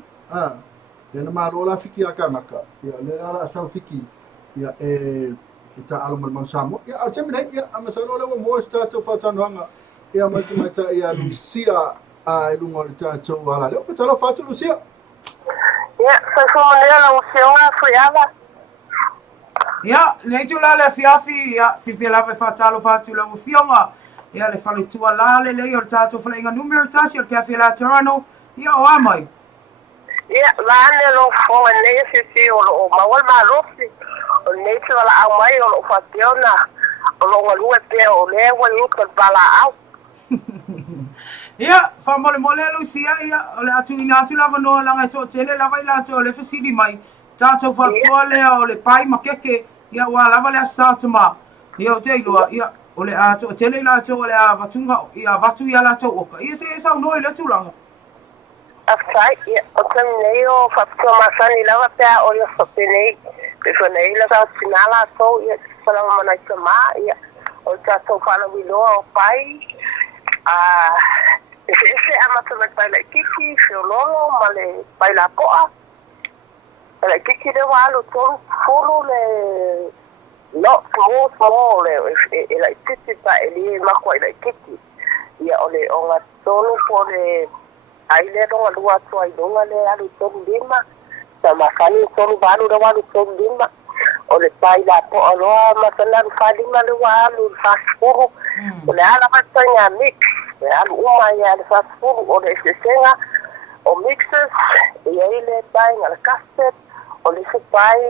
le na maro la fiki aka maka ia le ala sa fiki ia ita alma man Samoa ia al temina ia amasalo le mo sta to fatanoanga ia mata ia Lucia ai lungo le tato ala le o talo fatu Lucia ia sa le la usiona friava ia nei tu la le fiafi ia fi la ve fatalo fatu la ufionga ia le fale tu ala le o tato fale nga numero tasi o cafe la Toronto ia o amai ia vane lo fo nei si o mawal malosi o nei tu la amai o fationa o lo ngua pe o le wa luka bala au ia fa mole Lucia ia o le atu ina atu lava no langa to tele lava ila to le fasili mai tato fa tole o le pai makeke ia wa lava le asatuma ia o te ilua ia o le ato tele la to le avatunga ia vatu ia la to oka ia se sa no le tulanga afai ia o nei o fatoma sani lava pe o yo sopene pe nei la sa finala to ia sala mana tama ia o tato fa la wilo o pai ese amata vai la kiki fiololo male vai la poa la kiki de walo to fulu le no small le la kiki pa eli ma ko la kiki ia ole onga tolo for le ai le no lua to ai donga le alu to lima sama kali to balu de walo to lima ole pai la poa lo ma sana fa lima le walo fa furu ole ala matanya mix alu uma ia le fastfood o le senga o mixes ia ile pai ngala cassette o le pai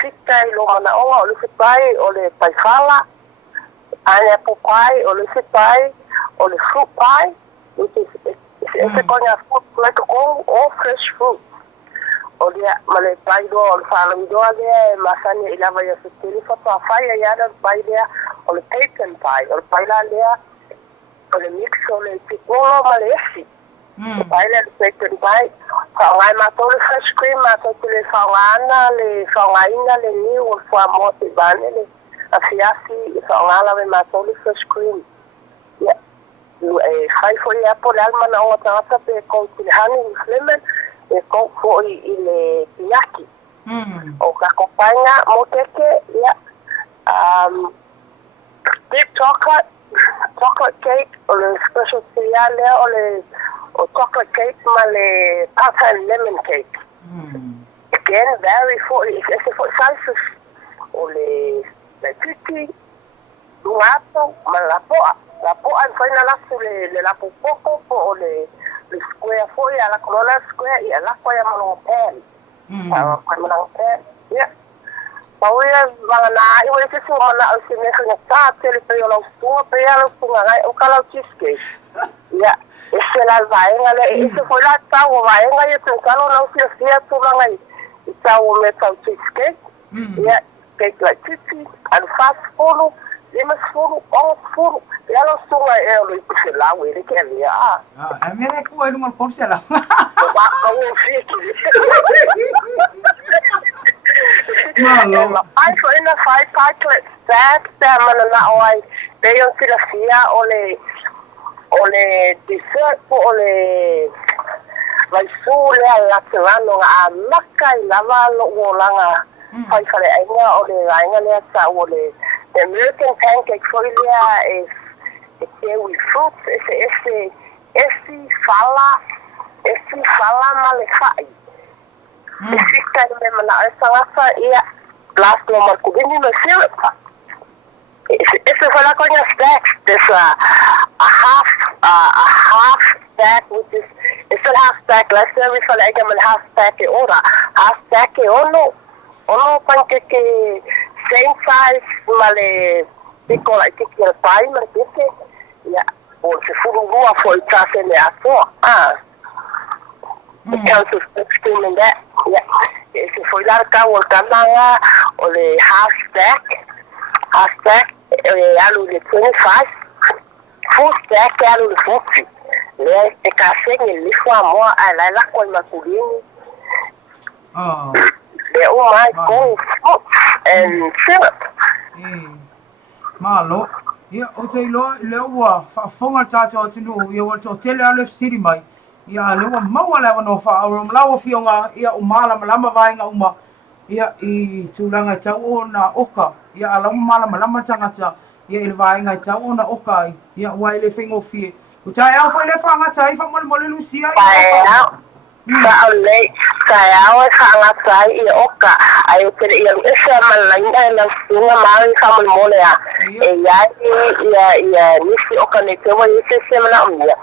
sita lo mana o le pai o le pai fala ale pai o le pai o le fruit pie which is ese coña fruit like all fresh fruit o le male pai do o fala mi do ale masani ila vai se telefa pa fai ia da pai le o le pecan pie o pai la le o le mix o le tipolo malesi pai le pecan pie fa ngai ma to le fresh cream ma to le fangana le fangaina le ni o fa mo te bane le afiasi fangala me ma to le fresh cream ya fai foi a por alma na o tata pe con honey lemon e con foi le piaki o ka acompaña mo que ya deep chocolate cake o le special cereal o chocolate cake ma le pasta lemon cake again very for ese for salsas o le tiki luato ma la poa faina la le la poco o le square foi a la colonna square y a la foi a mano pen ya Pauia vangana I wese so mana o se me ka ta tele pe lo sto pe ya lo punga o kala cheesecake ya ese la vai ngale ese foi la ta o vai ngale pe kala no se tu ngai ta o me ta cheesecake ya cake la chichi al fast food lima food all food ya lo sto e lo se la we de ke ya a me ne ko e no por se la ba ko fiki Malo. Ai foi na fai chocolate stack mana na oi dei on filafia ole dessert ole vai sule alla tirano a maka I lava lo wolanga fai fare ainga ole ainga le sa ole the American pancake foi is with fruit esse fala malefai Sika me mana esa ia last no marco bini no syrup. Ese fue la coña stack. There's a half stack which is it's a half stack. Let's say we feel like I'm a half stack ora. Half stack ono pancake same size male pico like your pie male piste. Yeah. o se fururua foi tase le ato council statement that se foi larga o kananga o le hashtag alu le 25 full stack alu le 40 le te kaseng le fwa mo ala la ko makulini le o mai ko and syrup malo ia o te lo le ua fa fonga tata o tinu ia wa to tele ale city mai ia le ua maua le no fa o mlawa fionga ia o mala malama vainga uma ia I tulanga tau ona oka ia ala mala malama tangata ia ile vainga tau ona oka ia wa ile fingo fie o tai au fa le fa ngata I fa mo le lucia ia Ka ole kaya o hanga sai I oka ai te ia esa malanga na sunga mai ka mo le a ia nisi oka ne te wa ise se mana umia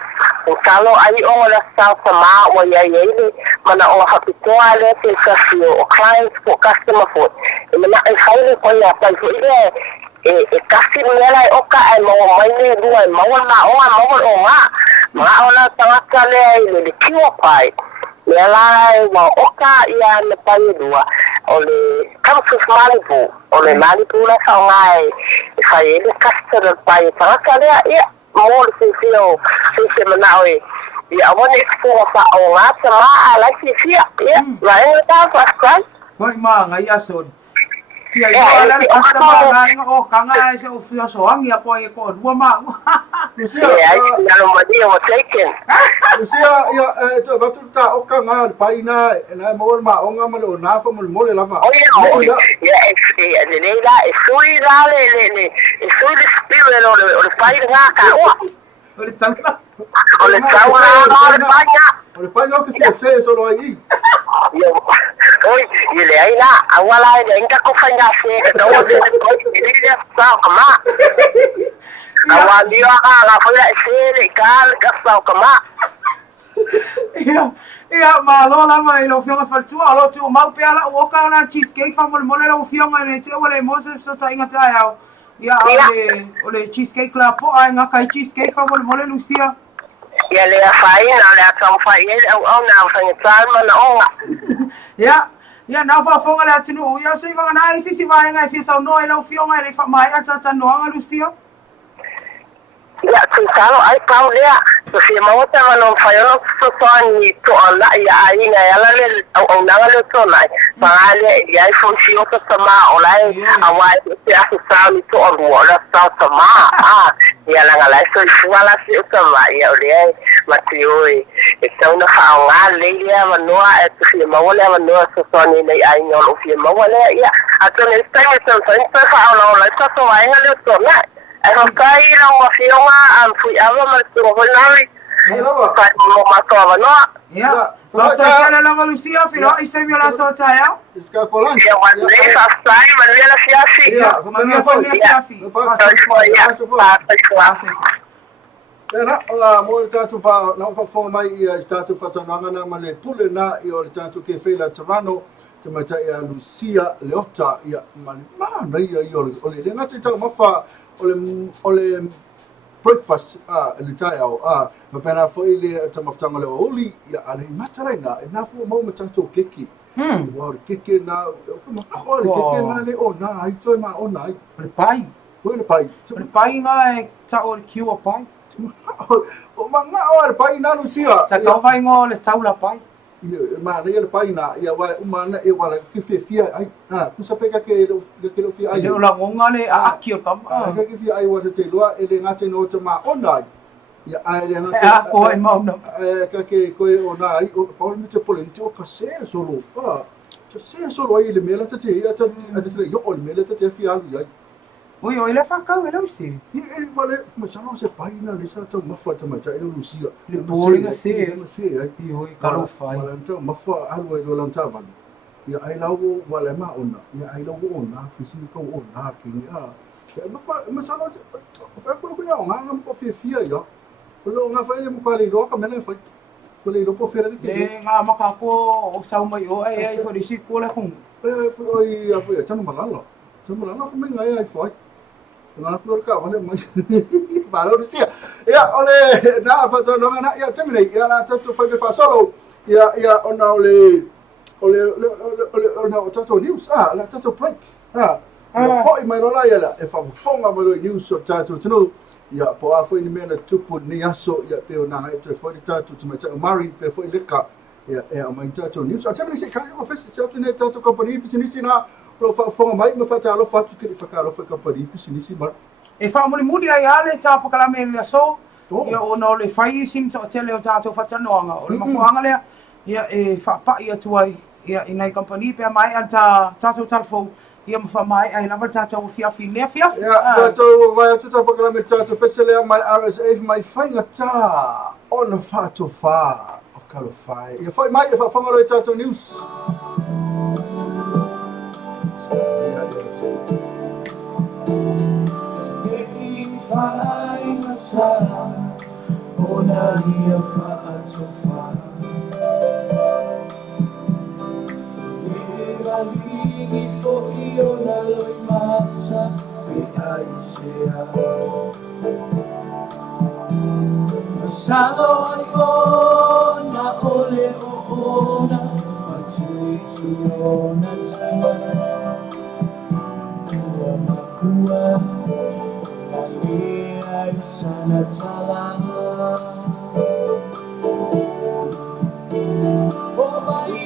kalo ai o la South Ma wa ia ile mana o happy to ale te kasio o clients for customer for mana ai haile ko ia pa so ile kasi mela oka ai mo mai ne dua mo ma ona tanga le le kiwa pai Yala wa oka ia le pai dua ole council Malibu ole Malibu la saungai sai le kastel pai tanga ia mo le fio se manawe ia wone expo fa o nga sama ala fia ia vai ta fast Koi ma ngai aso Ia ia le customer nga o kanga se o fio so angi a koi ko dua ma ia ia no madi o taken ia to batu ta o kanga paina na mo ma o nga malo na fa mo le lava ia le leila e sui la le sui le spirit o le pai nga ka o le tanga o le paina o le paina que se solo aí oi ile ai la awala ile inga ko fanya se do ile sa kama awali la foi se ka sa kama ia malo la mai lo fio fa tu alo tu mau pe ala o ka na cheesecake fa mo lo fio mai te ole mo se so ta inga ta ya ia ole cheesecake la po ai nga kai cheesecake fa mo le Lucia ia le fai na le ata fai o na fa tsama na o ia na fa fonga le atinu ia se va na isi si vai ngai fi sa no ela fio ngai le fa mai ata no nga Lucia ia tu kalo ai pau lea so se mo ta no fa yo so so ni to ala ia ai na ala le o na le to na pa ale ia fo si o to ma olai awai se asu sa ni to o la sa to ma ia la ngala so wala si o to ma ia ole matio e sa una ha nga le ia no e se mo le no so so ni nei ai no o fi mo le ia atone sta me so so fa ala sa to ai nga le to na Ang kaya lang wafiyonga ang fuyawa magtuhoy pa mo matowa no. Yeah. Kaya lang ang Lucia fino isa mi la so tayo. Iska kolan. Yeah, one day fast time manila siya si. Yeah, manila siya si. Era la mo tatu fa na fa mai ia tatu fa tonanga na male pule na io tatu ke fela Toronto te mata ia Lucia Leota ia man na ia io ole le ngata ta mafa ole breakfast le taiao ma pena fo ile ta maftanga le oli ia ale mataraina na fo mo matato keki wa keki na ma keki na le ona ai toi ma ona ai le pai le pai nga ta o kiu o pai o manga o pai na Lucia sa ka vai ngo le taula pai ma le pai na ia wa umana e wala ki fia ai ku sa peka ke lo fia ai le la ngonga le a ki o kam ke fia ai wa te loa ele ngate no te ma ona ia ai le ngate ko e mau no ke ko e ona ai o pa mi te polenti o ka se solo te se solo ai le mela te ia te yo o mela te fia ai Oi, ele fa kau ele usi. Vale, mas já não se paina, ele só tão mafa também, já ele Lucia. Ele boi na se, ai. Oi, kalau fai. Vale, então mafa algo ele lantava. Ia ai lá o vale ma ona, ia ai lá o ona, fisi ko ona que mas já não, vai colocar ia nga ngam ko fia ia. Lo nga fa ele mo kwali lo ka mena fa. Ko le lo po fera que. Nga makako o sau mai o ai fo disi ko la kung. Foi a foi tão malala. Tão malala foi ngai ai foi. Nga ko ka vale mais. palo sia ia ole na fa to no na ia temile ia la to fa me fa solo ia ona ole ona to news la to break foi mai no la ia la e fa fonga mo news so to no ia po a foi ni mena tupu ni aso ia pe ona e to foi to mai mari pe foi leka ia e mai to news a temile se ka o pesi to ne to company business na lo fa fonga mai me fa talo fa tu fa ka lo fa company business ma e fa mo mudi ai ale ta po kala me le so ia ona le fai sim to tele o tato fa tanoanga o le mafuanga le ia e fa pa ia tuai ia ina company pe mai anta tato talfo ia ma fa mai ai na tato fia ia tato vai tato po kala me tato pesele mai RSA mai fainga ta ona fa to fa o kalo fai ia foi mai fa fonga lo tato news Ona ia fa'atofa Ea ligi fo'i ona loi mata E aisea Masalo ai ona ole o ona Matui ona tana Ua makua Sana talanga O mai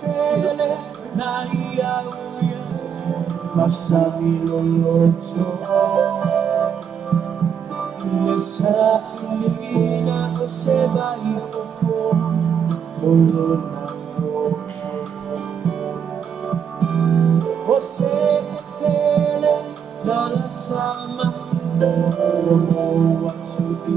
tele na ia uia Masami loloto Ile sa ilina o se vai fofo Olona loto O se tele na la tama what to be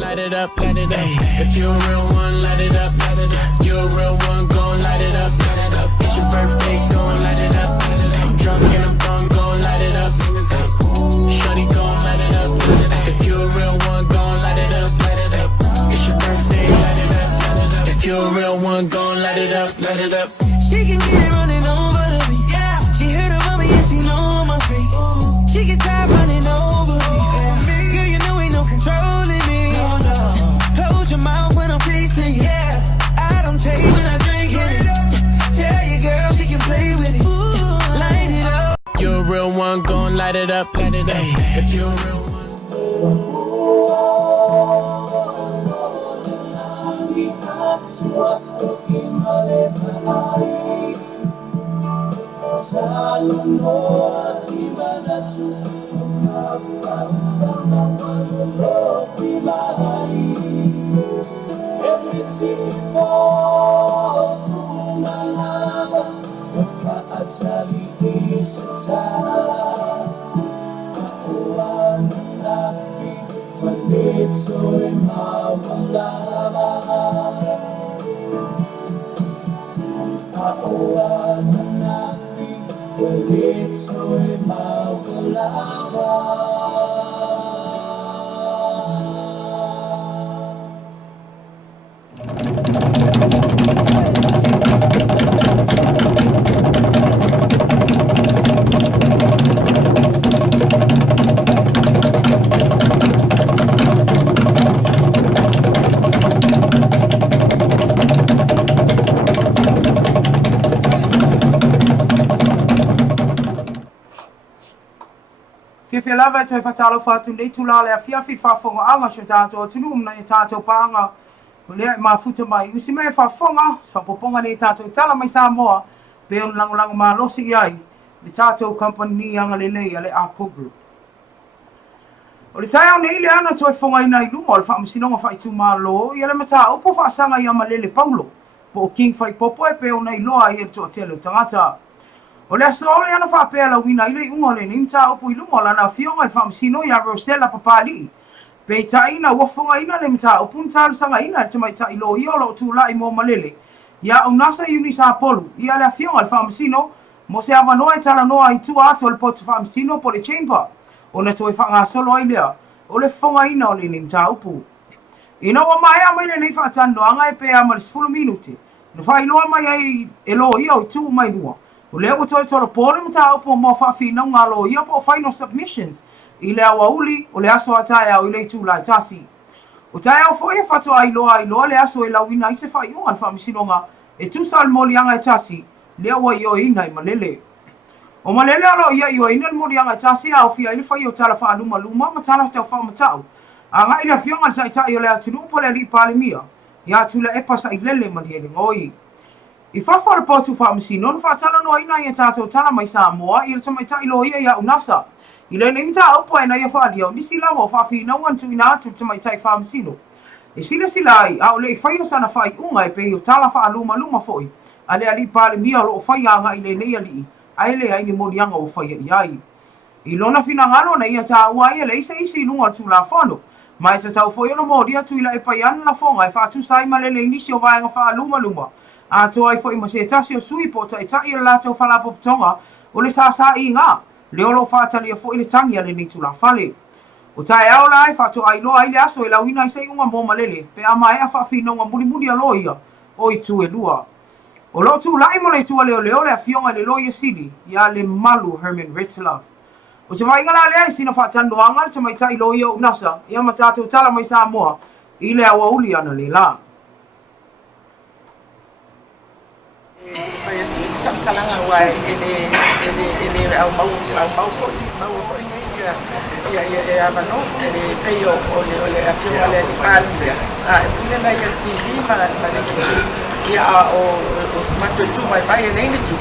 Light it up, light it up. If you're a real one, light it up, light it up. You're a real one, gon' light it up, light it up. It's your birthday, gon' light it up, light it up. I'm drunk and I'm drunk, gon' light it up. Shawty gon' light it up, light it up. If you're a real one, gon' light it up, light it up. It's your birthday, light it up, light it up. If you're a real one, gon' light it up, light it up. She can get it running over to me. Yeah. She heard about me and she know my feet. She get tired running over me. Yeah. Girl, you know ain't no controlling me. Close your mouth when I'm tasting it. Yeah. I don't chase when I drink it. Tell your girl she can play with it. Light it up. You're a real one, gon' light it up, light it up. If you're a real one. Fia lava te fatalo fatu nei tula le fia fi fa fonga anga so tato tunu na tato panga le ma futa mai usi mai fa fonga fa poponga nei tato tala mai Samoa pe on lang ma losi ai le tato company anga le le a group o le tai nei le ana toi fonga ina i lumo fa msino fa itu malo ia le mata o po fa sanga ia malele Paulo po king fa popo e pe ona i loa i to tele tangata o le asole ana fa pe la wina ile unga le nimta o pu ilumo la na fionga fa msino ya Rosella papali Pe taina wa fonga ina le mta upun talu sanga ina te mai tai lo ia lo tu lai mo malele. Ya unasa uni sa polu. Ia le afionga le famasino mo se ava noa tala noa i tu ato le potu famasino po le chamber. Ona toi whanga solo ai lea. O le fonga ina o le ni mta upu. Ina wa mai a mai le nei whaatando anga e pe a maris fulu minuti. No whai loa mai ai e lo ia o tu mai nua. O leo toi tolo pole mta upu mo whawhi na ngā lo ia po final submissions. I le awa uli o le aso atai au i le tu lai tasi. O tai au foi e whatu ai loa le aso e lawina i se whai ungan whamisinonga e tu sal moli anga e tasi le awa i o ina i malele. O malele alo ia i o ina moli anga e tasi au fia i le whai o tala wha luma ma tala tau wha matau. A ngai la fionga tai tai o le atunu po le li pale mia. Ia tu le e pasa i lele mani e ngoi. I whawhara potu whamisino wha tala no ina i e tato tala mai Samoa i le tamai tai lo ia unasa. I le ni mta opo e na ia whaadia, ni sila wa whawhi na wan tu ina atu te mai tai whaamisino. E sila ai, a o le i whaia sana whai unga e pe o tala wha luma foi. A le ali pale mia lo o whaia anga i le nei ali, a ele ai ni morianga o whaia i ai. I lona fina ngalo na ia ta ua ia le isa isi lunga tu la whono. Mai ta tau foi ono mori atu ila e pai ana la whonga e whaatu sai ma le inisi o vaenga wha luma. A to ai foi ma se tasi o sui po ta i la tau whalapo ptonga o le sa i ngā. Leolo whaatali a fo i le tangi ale ni tula whale. O tae au lai whatu ai loa i le aso e lauina i sei unga mō malele, pe ama ea whawhino ngā muri a loia o i tu e lua. O lo tu lai mo le tua leo le a fionga le loia sili, ia le malu Herman Ritzlove. O se vai ngala lea i sina whaatando anga, te mai tai loia unasa, ia matatu tala mai Samoa, i le awa uli ana le la. Ia titi kamtalanga wai ele au mau ia avano ele feio ole afio ale di palme ele na ia TV ma le TV ia o mato tu vai nem tu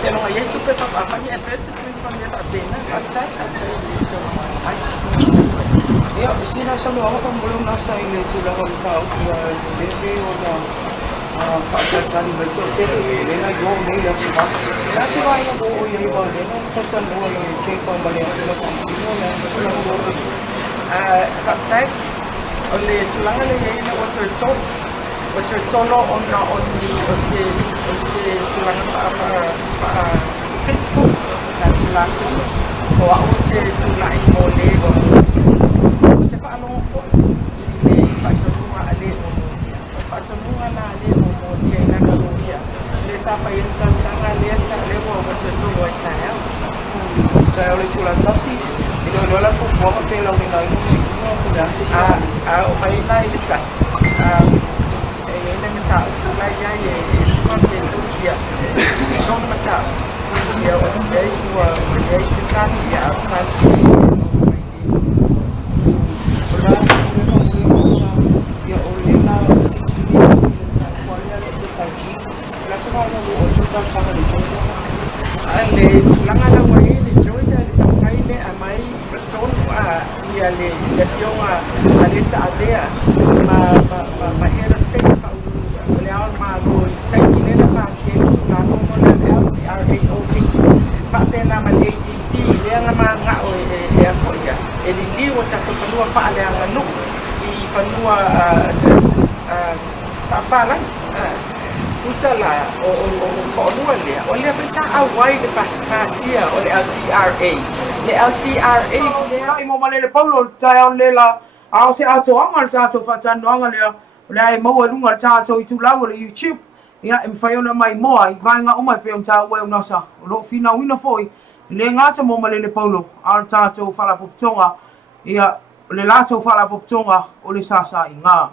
te não ia tu pe pa fa ia advertisements from the pena fatta ia sina solo ava com bolo na sai le tu la com tau bebe o na fatta sali vai tu te le na go nei la si va ia go ia va le no fatta no le che con bale la consino la tu la go fatta ole tu la le ia na water tolo ona oni o se tu la pa Facebook na tu la ko a o te tu la I mo le o te fa no fo le fatta no ale fatta no na le mo dia na ka dia le sa fa yin tan sanga le sa le mo water tolo sa ya sa ole tu la tasi ilo la fo fo pe la ni na no ko da si o mai na I tas ta la ya ye con de tu ya son mata ya o se wa ya se tan ya tan ola ya o le na se sa ki la se va no o tu ta sa de ale tulanga la wa ye de joya de ta kai le a mai ton ya le fiona ale sa adea ma hera state ma go taking in a passe to na como na LTRA fa pena ma AGP le ma nga o e afoia e li o ta to fanua fa le nga no I fanua sa pala usala o le o le fa a wai de pasia o le LTRA le ai mo male le Paulo ta on le la a se ato anga ta to fa tano anga le Lai mau lunga tātou I tūlau le YouTube. Ia e mwhaiona mai moa I vaenga o mai pe on tā ue unasa. O lo whina wina foi. Le ngāta mō male le Paulo. Ar tātou whala popitonga. Ia le lātou whala popitonga o le sasa I ngā.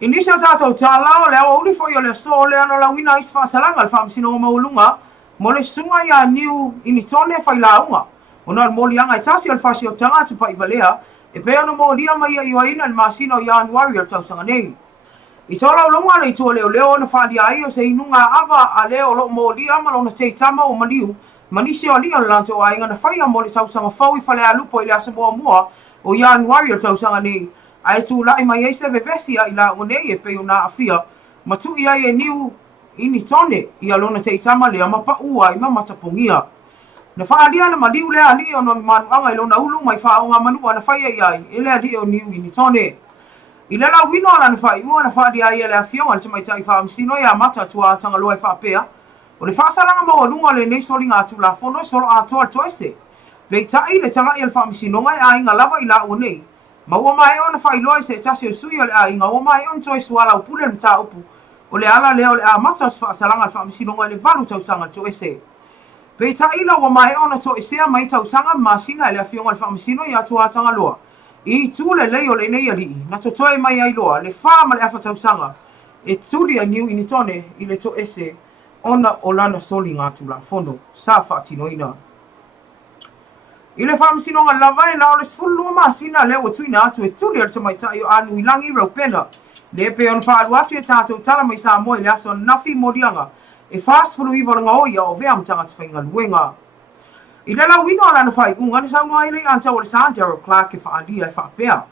I nisa tātou tālao le awa uri foi o le so le ano la wina isi whasalanga le whamasino o maulunga. Mo le sunga ia niu ini tone whailaunga. O nā mōli anga I tasi al whasi o tangata pa I valea. E pe ano mo dia mai I waina le masino Ian Warrior tau sanga nei. I tola o longa le tō leo na whadia ai o se inunga ava a leo lo mo dia malo na te tama o maniu. Manisi o lia lanto a inga na whaia mo le tau sanga whaui whale a lupo I le asa mua o Ian Warrior tau sanga nei. Ai tū lai mai eise vevesia I la o nei e pe o na awhia. Matu I ai e niu ini tone I alona te tama lea mapa ua I mamatapongia. na whaadia na maliu lea li o non manu anga ilo na ulu mai wha o ngā manua na whaia iai, e lea li o niu ini tone. I le la wino ala na whai, ua na whaadia ia lea fionga ni tamai tai wha amsino ia mata tua tanga loa wha pea. O le whaasalanga maua lunga le nei soli ngā tula fono solo a toa toese. Le tai le tanga ia le wha amsino ngai a inga lava ila o nei. Maua mai o na whai loa se tasi o sui o le a inga, o mai o toese wala upule na ta upu. O le ala leo le a mata o whaasalanga le wha amsino ngai le valu tausanga toese. Pei taila wa mai ona to isea mai tausanga masina le afionga le whaamisino i atua tanga loa. I tūle leo le nei ali, na to toe mai ai loa, le whaama le afa tausanga, e tūri a niu initone i le to ese ona o lana soli ngā tula fono, sa whaatino ina. I le whaamisino ngā lawai na o le sfulu masina leo o tuina atu e tūri al tamai tai o anu i langi rau pena. Le pe on whaalu atu e tātou tala mai sa moe le aso nafi modianga. E fast fulu i wala ngā oia o vea mtanga te whainga luenga. I lela wino ala na whai unga ni saunga ile anta o le Saan Darryl Clark e whaalia e whaapea.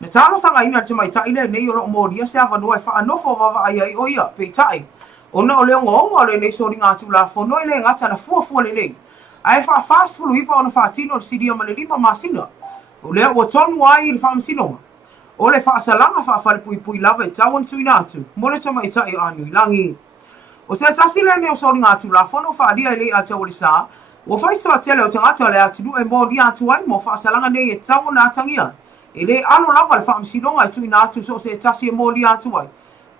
Na talo sanga ina te mai taile nei o lo moria se avanua e whaanofo wawa ai ai oia pe tai. Ona o leo ngonga o le nei sori ngā tula whono ile ngata na fuafua le nei. Ai wha fast fulu i wha ona whaatino o sidia ma le lima masina. O leo o tonu ai i le whaamisinonga. O le whaasalanga whaafale pui pui lava e tawan tuina atu. Mole ta mai tai anu i langi. O te tasi le neo sori ngā tula whono whaadia ele a te o le sā, o whaisoa tele o te ngata le atu e mō ria atu ai mo whaasalanga nei e tau nā tangia. E le alo lava le whaamisinonga e tui nā atu so se tasi e mō ria atu ai.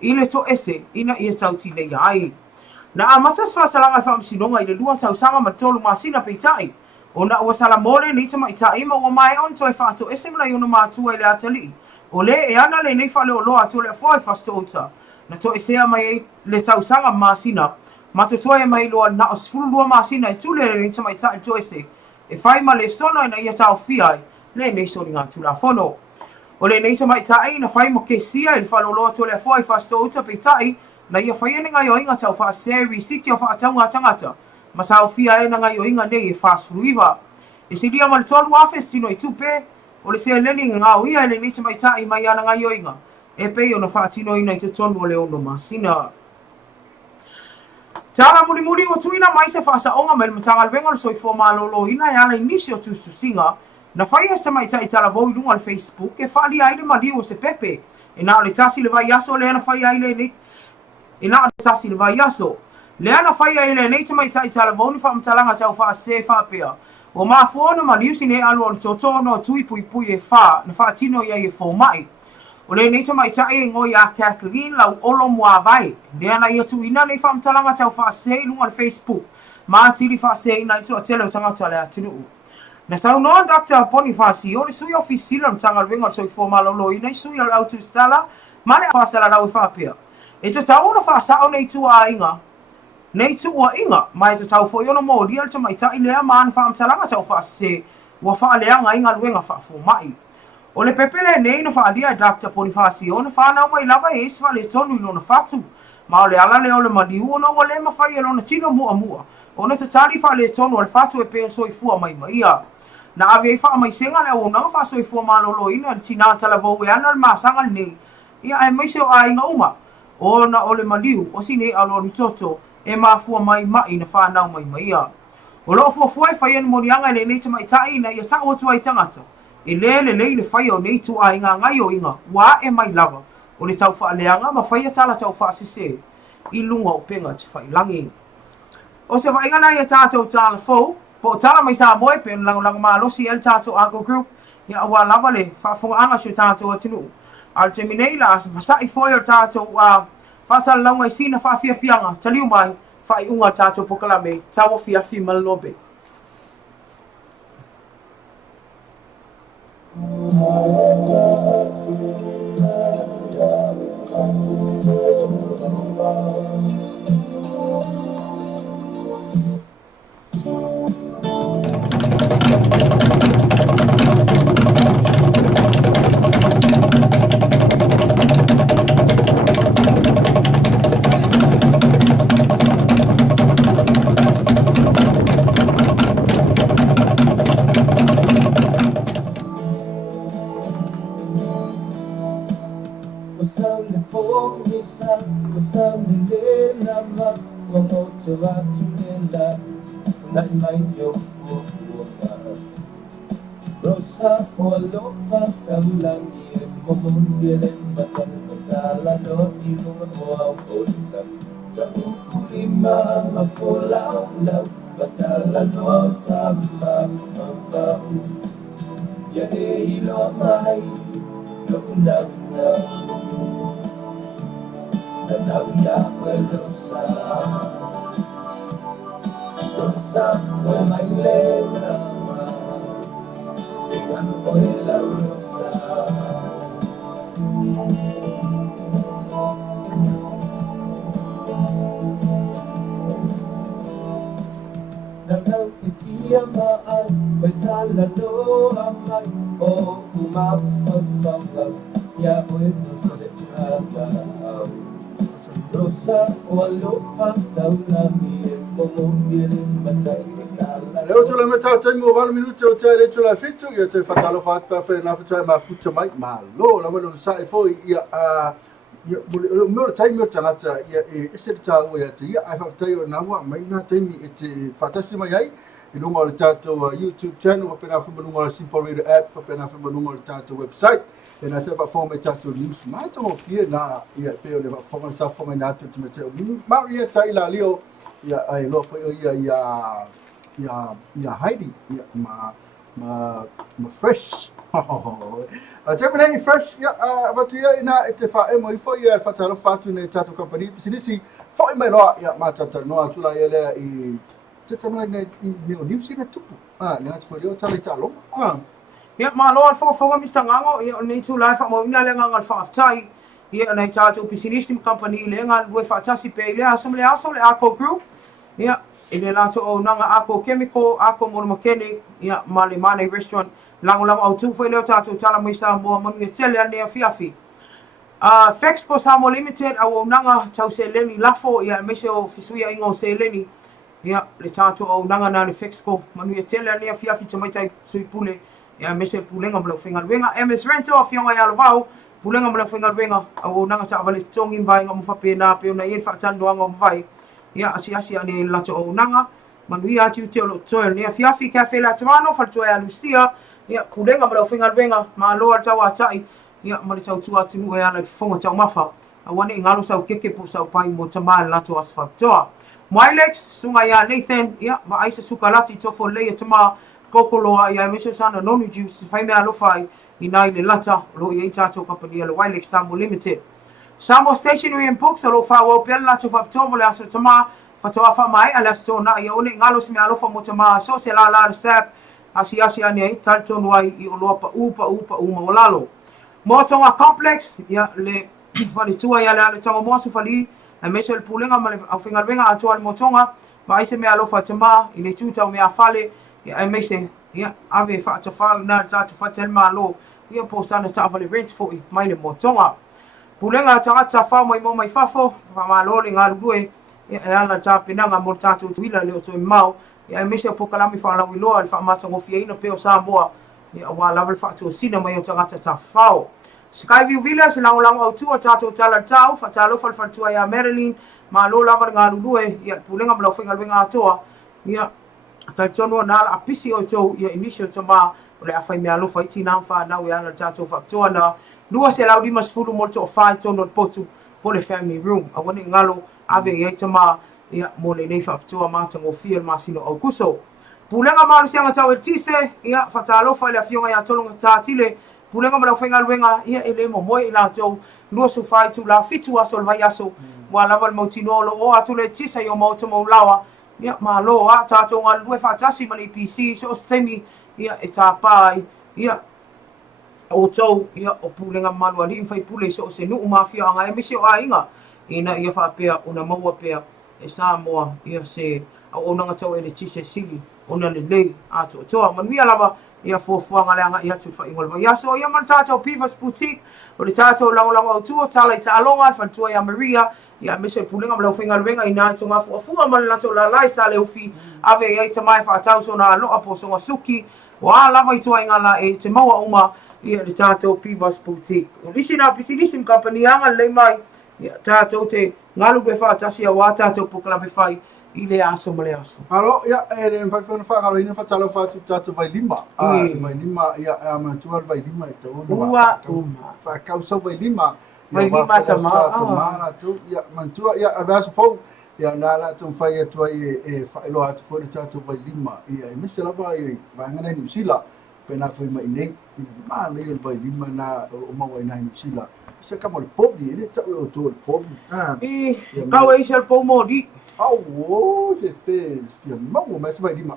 I le to ese ina i e tauti nei ai. Na a matas whaasalanga le whaamisinonga i le lua tausanga ma tolu masina peitai. O na ua sala mōre ni tama i tai ma ua mai on toi whaato ese mna i ona mātua i le atali. O le e ana le nei whale o loa atu le whai whasto uta. Na to esea mai le tausanga masina, ma to toa mai loa na o sfulu lua masina e tule le ni tamai tai to ese, e whai ma le sono na ia tau fiai, le nei sori ngā tula whono. O le nei tamai tai na whai mo ke sia e le whalo loa to le whai whasto uta pe tai, na ia whai ene ngai o inga tau wha seri siti o wha ataunga tangata, ma sao fia e na ngai o inga nei e fast fruiva. E si lia ma le tolu afe sino i tupe, o le sea leni ngā uia e le nei tamai tai mai ana ngai o inga. E pei ona whaatino ina i te tonu o le ono masina. Tala muli muli o tuina mai se whaasa onga me le matanga le wenga le soifo malolo ina e ala inisi o tustu singa, na whai esa mai tai tala vau ilunga le Facebook e whaali aile mali o se pepe, e na le tasi le vai aso le ana whai aile nei, e na le tasi le vai aso, le ana whai aile nei te mai tai tala vau ni whaamtalanga tau wha se whaapea, o maa fuona mali usi ne alu o le totono tui pui pui e wha, na whaatino ia e fo mai. O le nei tamai tae ngoi a Kathleen lau olo mua vai. Le ana ia tu ina nei whamtalanga tau whaasei lunga le Facebook. Maa tiri whaasei na itu a tele o tangata le atinu. Na sau noa Dr. Bonifasi o le sui ofisila mtanga le wenga soi forma lolo ina i sui al autu stala ma le whaasala lau i whapea. E te tau ona whaasao nei tu a inga. Nei tu a inga. Mai te tau fo iona mo lia le tamai tae lea maa ni whamtalanga tau whaasei. Ua whaaleanga inga luenga whaafo mai. O le pepele nei no whaalia Dr. Bonifasi o na whanau mai lava e isi wale tonu ilo na whatu. Ma o le ala le o le maliu o na o le mawhai e lo na tino mua mua. O na tatari whale tonu o le whatu e peo soifua mai maia. Na ave e wha mai senga le o nanga wha soifua malolo ina ni tina tala vau e ana le maasanga nei. Ia e maise o a inga uma. O na o le maliu o sine alo ni toto e maafua mai mai na whanau mai maia. O loo fuafua e whai anu morianga le nei tamai tai na ia tau atu ai tangata. E le whai o nei tu a inga ngai o inga, wā e mai lava. O le tau wha leanga, ma whai atala tau wha sise, i lunga o penga te whai langi. O se wha inga nai e tātou tāla fau, po tala mai sā moe pe, lango maa losi el tātou Argo Group, ia awa lava le, whaafunga anga si tātou atinu. Al te minei la, whasai foi o tātou, whasala launga i sina whaafia fianga, taliu mai, whai unga tātou pokalame, tawa fiafi malnobe. nai mai yo Rosa polo fatalangi momundiele matan kala do inu mo pula ka kulima mapola la batala no tama mamba ya ilo mai lo na ya Rosa Rosa mai lena dengan la rosa Nagau itia maan betala do amai o kumapapanga ya oeto soletrata Rosa walo fataulami momundiele matai Leo tula me tau taimu o wala minuti o tea le tula fitu ia te whatalo whaat pa whai na whatai ma futa mai ma lo la wano sa e fo ia mea taimi o tangata ia e ese te tau ia te ia ai whawhatai o nawa mai na taimi e te whatasi mai ai i lunga o le tātou YouTube channel wapena whamanunga o le Simple Radio app wapena whamanunga o le tātou website e na se whawhonga i tātou news mai tango fia na ia peo le whawhonga sa whonga i nātou te meteo mau ia tai la leo ia ai lo whai ia Heidi ia ma fresh Temene fresh ia watu ia ina e te wha emo i fo ia e whataro whatu nei tātou company pisinisi fo i mai roa ia mātata noa tula ia lea i te tamai nei i neo news ina tupu ni ngati fo leo tala i tālonga ia ma loa whawhonga Mr. Ngango ia nei tula e whamawina le nganga whaaftai ia nei tātou pisinisi company le ngā lue whaatasi pe lea aso le Ako Group ia Ele lato o nanga Ako Chemical, Ako Mono Mechanic, ia male mane restaurant, lango au tu foi leo tātou tala mai sa moa manu e tele ane a fiafi. Fexco Samoa Limited, au nanga tau se leni lafo, ia mese o fisuia ingo se leni, ia le tātou o nanga nane Fexco, manu e tele ane a fiafi tamaitai sui pule, ia mese pulenga mlau whingar wenga, MS Rental a fionga ia lavau, pulenga mlau whingar wenga, au nanga ta avale tongi mbai nga mufape na peo na ien whaatando anga mbai, ia asi ane lato o nanga manui atu te lo toil ne fiafi cafe la tomano fa toya Lucia ia kulenga mala finga benga ma lo tawa tai ia mali tau tu atu no ia la fonga tau mafa awane ngalo sau keke po sau pai mo tama lato asfaltoa Milex sunga ia Nathan ia ma aisa sukalati tofo le tama kokoloa ia meso sana nonu juice fai me alo fai inai le lata lo ia tato company lo Milex Samoa Limited Samoa Stationery and Books alo fa wo pela to fa to le aso tama fa to fa mai ala so na ia one ngalo simi alo fa mo tama so se la sap asi ani ai tal to noi I lo pa uma olalo mo tonga complex ia le fa le tua ia le tonga mo su fa li a meso le pulenga ma le afinga venga ato al mo tonga ma ise me alo fa tama I le tuta me afale ia ai mese ia ave fa to fa na ta to fa tel ma lo ia po sana ta fa le rent fo mai le mo tonga Pulenga tangata fa mai fafo fa malole ngalue e ala ta pinanga mo tatu tuila le to mau e mese pokalami fa la wilo al fa masa ngofia ina pe o Samoa e wa level fa to sina mai o tangata ta fa Skyview Villas la o tu tatu tala tau fa talo fa tu ya Marilyn malo la ngalue e pulenga mo fa ngalwenga atoa ia ta tono na apisi o to ia initial tama le afai me alo fa itina fa na we ala tatu fa to na Lua se lau dimas fulu mo to fai tono potu po le family room. A wane ngalo ave i tama ia mo le nei whaptua mātango fia masino au kuso. Pulenga malu sianga tau e tise ia whatalo fai le fionga ia tolonga tātile. Pulenga malau whenga luenga ia ele mo moe I lātou. Lua su fai tu la fitu aso le vai aso. Wa laval mo tinolo o atu le tise i o mauta mo lawa. Ia ma lo a tātou ngā lue whatasi mani PC so stemi ia e tāpai ia o tau ia o pulenga malu ali fai pule so se nuu mafia anga e misi o ainga ina ia fa pea una maua pea e Samoa ia se o nanga tau e le tise sili ona le lei ato toa manuia lava ia fofuanga le anga ia tu fa ingol ia so ia man tātou Pivas Boutique o le tātou lango o tua tala I tālonga fa tua ia Maria ia mese pulenga malau whenga luenga ina to ngafu a fua man lato la lai sa le ufi ave ia te mai fa tau so na loa po so ngasuki wa lava I tua inga la e te maua uma ia le tātou Pivas Boutique. O lisi na Pisinisim Company anga le mai ia tātou te ngalu be wha tasi a wā tātou pokala be whai I le aso ma le aso. Alo, ia, le whakaro ina whatalo whatu tātou vai lima. Vai lima, ia, mantua vai lima e tau. Ua, uma. Whakau sau vai lima. Vai lima tamara. Tamara, tu, ia, mantua, ia, a vasa fau. Ia, nāla tu whai atua e whaelo atu fōre tātou vai lima. Ia, e mese lava i vangana i Usila. Pena foi mai nei, ma nei vai lima na o mau ina i Usila. Se kamo le povi, ele tau o tō le povi. Kau e isel pō mōri. Au, se fez, fia mau, mas vai lima.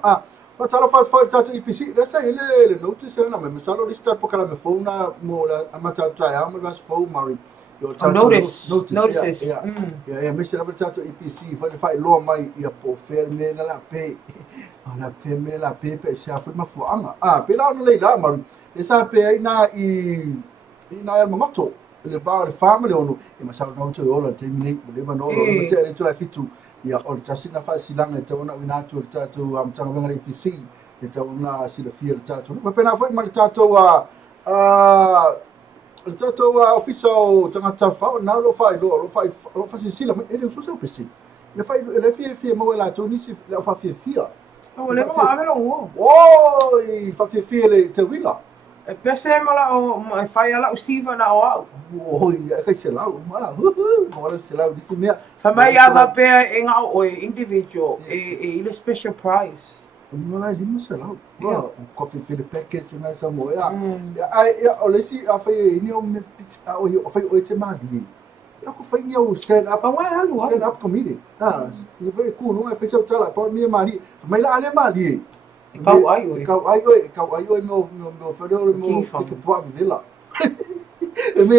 Mas tala fat tatu IPC, dessa ele notice na me salo lista por kala me phone na mo la amata try am mas phone mari. Notice. Ja, me sala tatu IPC, vai lo mai ia po ferme na la pe. La ferme la pe pe se foi ma fuanga. Pela no leila mari. Essa pe aí na el moto. Le va le family ono e ma sala no to ola terminate, le va no le te tu la fitu. Ia o tasi na fa silanga te ona wina tu tatu am tanga venga APC e te ona sila fia tatu ma pena foi ma tatu official tanga tafa na lo fa sila e le so PC le fa le fia mo la tu nisi la fa fia o le ma ave lo oi fa fia le te wila e pese mala o e fai ala ustiva na o oi e se la ma ora se la disse me Famai ava pe e nga o individual e ile special prize. Não lá lima se lá. O coffee fill package na essa moeda. Ai o lesi a foi ni o me o foi o te mali. Eu que foi o stand up committee. E foi cool, não é fez o tala para minha mali. Mas lá ale mali. Kau ai oi meu fedor meu que pode ver lá.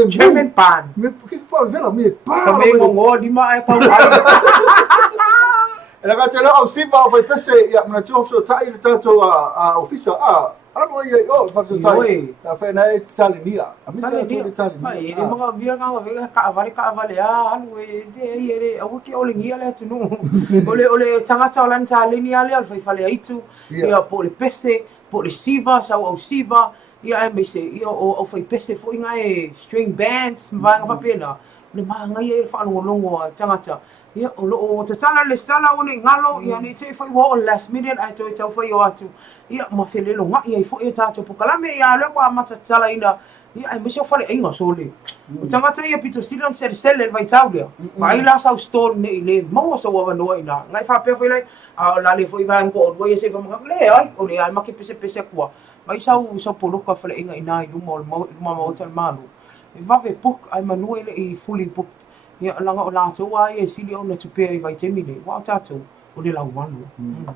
German pan. Me porque pode ver lá me pan. Também mongo di ma kau ai. Ela vai ter ao Siva vai pensar ia na tua so tai tanto a official ano ia vai so tai a fe na Salinia a missa tu Italia mai ele mga via ka avale anu e o que o lingia le tu no ole tanga taulan Salinia le al fale aitu ia po le pese po le Siva sa o Siva ia me se ia o foi pese foi nga e string bands vanga pa pena le manga ia fa longo tanga ia o te tala le sala o ni ngalo ia ni te foi wo last minute ai to tau foi o atu ia ma fele lo nga ia foi ta to pokalame ia le kwa mata tala ina ia ai mese fale ainga sole o tanga te ia pito sidon se sele vai taulia mai la sa store ni le mo so wa no ina ngai fa pe foi le a la le foi van ko o ia se va le ai o le ai ma ke pese kwa mai sa poloka fale ainga ina i mo tal malu e va ve puk ai manuele i fully book ia langa o latou ai e sili ona tupea i vai temi nei wa tatou o le lauanu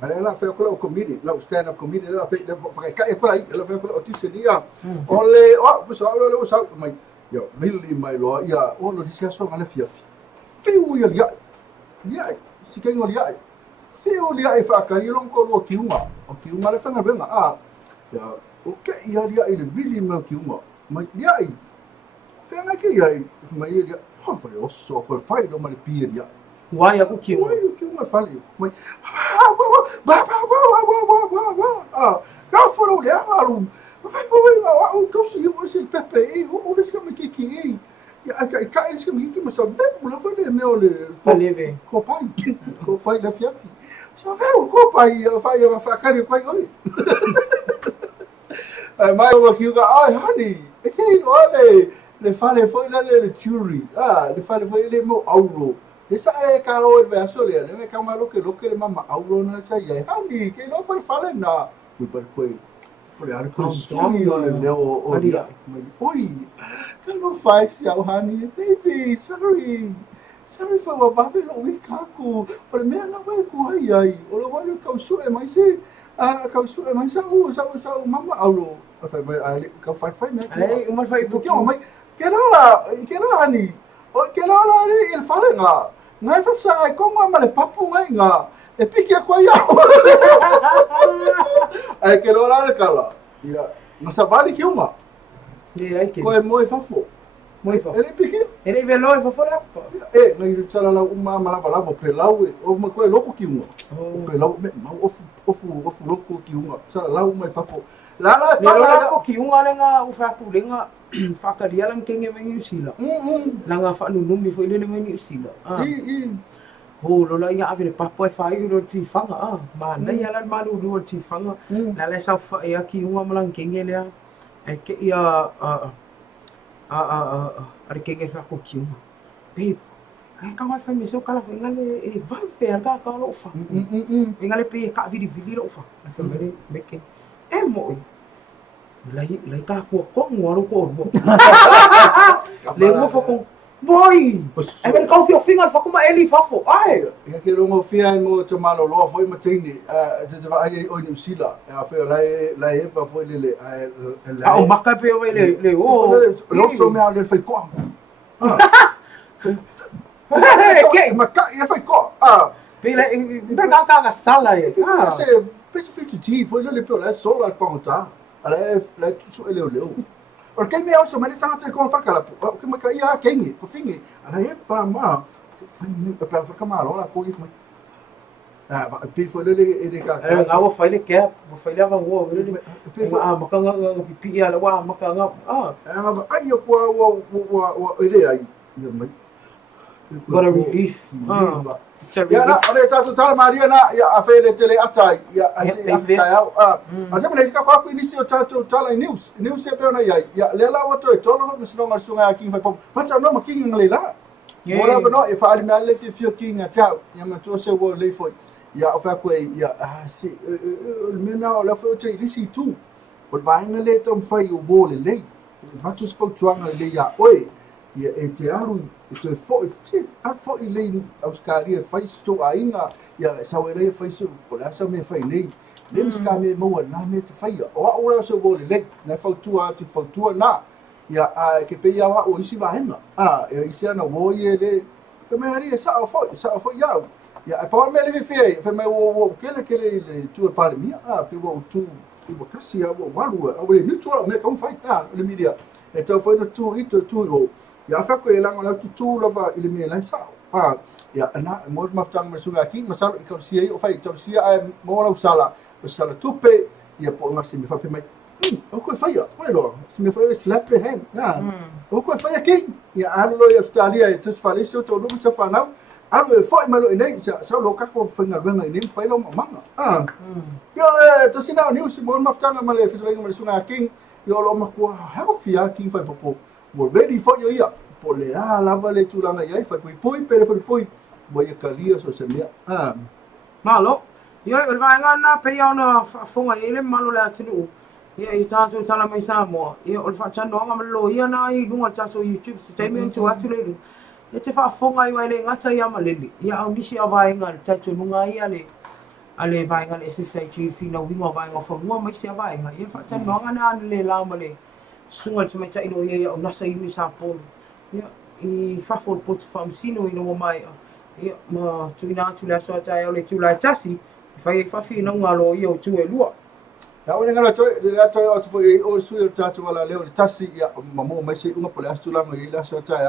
ale la fe ko committee la stand up committee la pe fa ka e ko ai la fe ko o tiselia o le o so le so mai yo mili mai lo ia o lo discusso ngale fiu ia si ke ngolia fiu ia e fa ka i long ko lo kiunga le fanga benga ya o ke ia ile vili mai kiunga mai ia fenga ke ia mai ia foi o so foi fai do mal piria wai aku kiu ma fali mai ka foro le alu vai o que se eu se pepe o desse que que ka eles que mas sabe lá foi le meu le copai da fiafi só vê o copai vai facar com aí mai o que ai honey é que olha le fale foi le jury le fale foi le mo auro esa e caro el verso le ka malo que lo que le mama auro na sa ia hani que no foi fale na por coi por ar com sonho le o dia oi que não faz se ao hani baby sorry for what va lo we kaku por me na vai ku ai o lo vai ka su e mai se ka su e mai sa mama auro ka fai né ai uma fai porque mai Kena ni. O kena ni il fale nga. Ngai fa sa ai ko ma le papu ngai nga. E piki ko ia. Ai kena le kala. Ia, masa vale que uma. Ai que. Ko e moi fafo. Ele piki. Ele velo e fafo la. Ngai tsala la uma lava pelau o ma ko e loko ki uma. O pelau me ma ofu loko ki uma. Tsala la uma fafo. La pa ki uma lenga u fa ku lenga whakaria lang kenge mai New Zealand. Langa whanunumi fo ile mai New Zealand. ho lo la ia ave le papo e fai lo ti fanga ma na ia la malu lo ti fanga la le sa fa ia ki uma malang kenge le e ke ia ale kenge fa ko ki uma babe ai ka mai fa me so kala fa ngale e va pe ka lo fa ngale pe ka vidi lo fa fa me ke e mo lai ka ko ngoro ko le mo fa ko boy e me ka fio finga fa kuma eli fa fo ai ia ke rongo fia mo te malo lo foi matini te va ai o New Zealand a fe lai e fa foi le o maka pe o le o lo so me ale fai ko ke maka ia fai ko pe le ka sala e se specific ti foi le pe la sola conta ale tu ele o o ke me oso me tanga te ko fa kala ke me ka ia kengi ko fingi ala e pa ma fingi pa fa kama la ko i kuma pe foi le e ka nga wo fa le ke wo fa le va wo pe fa ma ka nga pi ala wa ma ka nga ai wo ele ai what a relief ya na ole tatu tala Maria na ya afele tele ata ya ase mene ka kwa inisi o tatu tala news e pe na ya lela wato e tolo no sino mar sunga ki fa pa no ma king nglela ora no e fa ali male fi king ata ya ma to se wo le fo ya fa ko ya si mena ola fo te inisi tu o va ngale tom fa yo bole le va tu spo tuanga le ya oi ia e te aru e te fo i lei auskari e fai sto ainga ia sa wele fai so ko la sa me fai nei le ska me mo na me te fai o ora so bo le na fo tu na ia ke pe ia o isi va hena e isi ana wo ye le ke me ari sa fo ia pa me le fe me wo kele le tu pa mi pe wo tu wo kasi wo walu o le ni tu me kom fai le media e to fo no tu ya fa ko elang la tu lava ile me la sa ya ana mo maftang masunga ki masalo ikaw siya o fa ikaw siya ay mo la usala tupe ya po nga si me fa pe mai o ko fa ya bueno si me fa slap the hand o ko fa ya ki ya alo ya Australia e tu fa le so to no sa fa na alo e fa malo nei sa lo ka ko fa nga nga nei fa lo manga yo to sina ni si mo maftang ma le fa masunga ki yo lo ma ko ha fia ki fa popo we're ready for you ia po le lava le tulanga ia fa poi pele fa poi boia kalia so se mea malo ia o vai ngana pe ia no fonga ile malo la tinu ia i tatu tala mai sa mo ia o fa chano nga malo ia na i lunga taso YouTube statement to atu le ia te fa fonga i wai le ngata ia maleli ia au nisi avai ngal tatu nunga ia le ale vai ngal SSIG fina winga vai nga fonga mai se avai nga ia fa chano nga na le la male sunga te mai taino ia o nasa ini sa polo ia i fafo pot fam sino ino mai ia ma tuina tu la so ta o le tu la tasi fai fafi no ngalo ia o tu e lua ya o ngalo to le to o tu foi o su o tatu wala le o tasi ia mamo mai se uma pole astu la ngai la so ta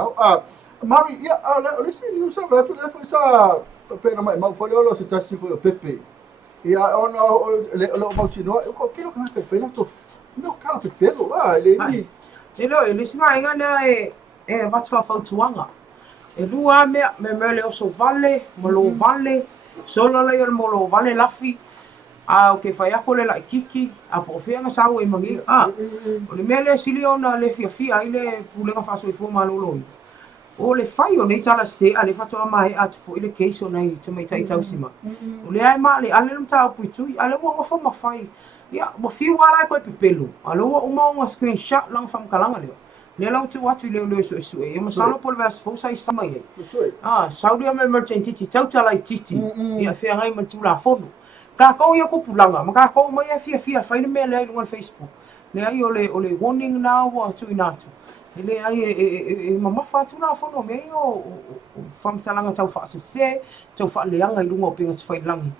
mari ia le si ni usa va tu le foi sa pena mai ma foi lo se tasi foi o pepe ia ona le lo mau tino ko kilo ka fai la to no kala pe pelo ele ni ele singa inga ne wat fa fautuanga e lua me le o so vale mo lo vale solo le mo lo vale lafi o ke fai ako le la kiki a po fia nga sawo e mangi o le mele siliona le fia ile pulenga fa so i fo malolo o le fai o nei tala se ale fa to mai at fo ile case o nei te mai tai tausima o le ai ma le ale mta puitui ale mo fo ma fai ya mo fi wala ko pepelo alo uma screenshot lang fam kalanga le la tu watu le so e mo salo pol vers fo sai samai saudi me merchant titi tala titi ya fe ngai mo tu la fono ka ko yo ko pulanga ma ka ko mo ya fia fa me le no Facebook le ai o le warning now wa tu inatu le ai e mama fa tu na fono me yo fam talanga tau fa se tau fa le anga i lungo pinga fa langi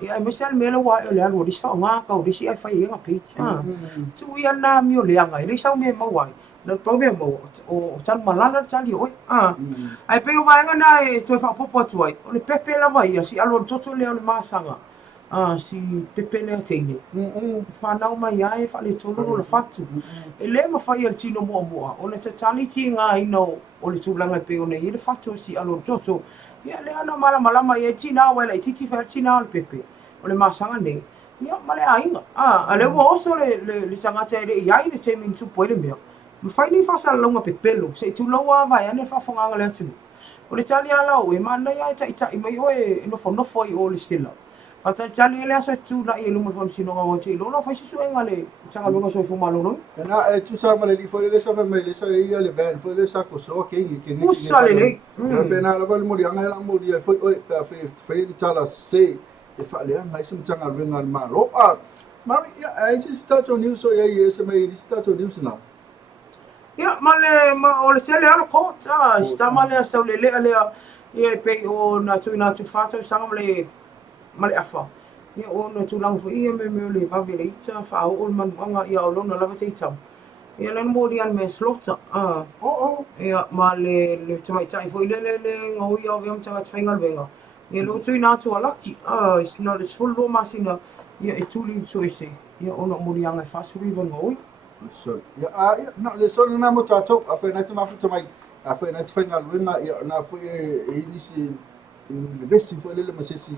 ia mesal melo wa le alo di sa nga ka di si ai fa ia ngapi tu ia na mi o le anga le sa me mo wa le problem mo o tan malala tali oi ai pe wa nga na e to fa popo tu ai o le pepe la mai si alo toto le o masanga si pepe le tene fa na mai ai fa le tolo le fatu e le ma fa ia tino mo o le tali ti nga ino o le tulanga pe o ne i le fatu si alo toto Ia le ana malama ia tina wala i titi fa tina le pepe. O le masanga nei. Ia male ainga. Ale wo oso le tangata le iai le te min tupu ele mea. Mawhai nei whasalonga pepelo. Se tu laua vai ane whawhonganga le atu. O le tali ala o e mana ia tai mai o e nofo i o le sila. Ata tali ele asa tu la i lumu fam sinonga o te lona fa sisu enga le tanga lunga so fumalo no. Na tu sa male li foi le sa fa mai le sa ia le van foi le sa ko so ke ngi Usale le. Pena la val mori anga la mori foi o pa fe tala se e fa le anga sim tanga lunga ma lo mari ia ai si stato news so ia se mai stato news na. Ia male o le sele ala ko sta male sta le ia pe o na tu fata sa male afa. Ia o na tu lang fo ia me le va vele ita fa o man anga ia o lona lava te ita. Ia lan mori an me slota. Ia male le tai fo le ngau ia o yam tanga tfingal venga. Ia lo tu na tu alaki. Is not as full lo masina. Ia e tuli so ese. Ia o na mori anga fa suri ngoi. So ia na le so na mo tato a fe na te mafu mai a fe na tfingal venga ia na fo e nisi investi fo le masesi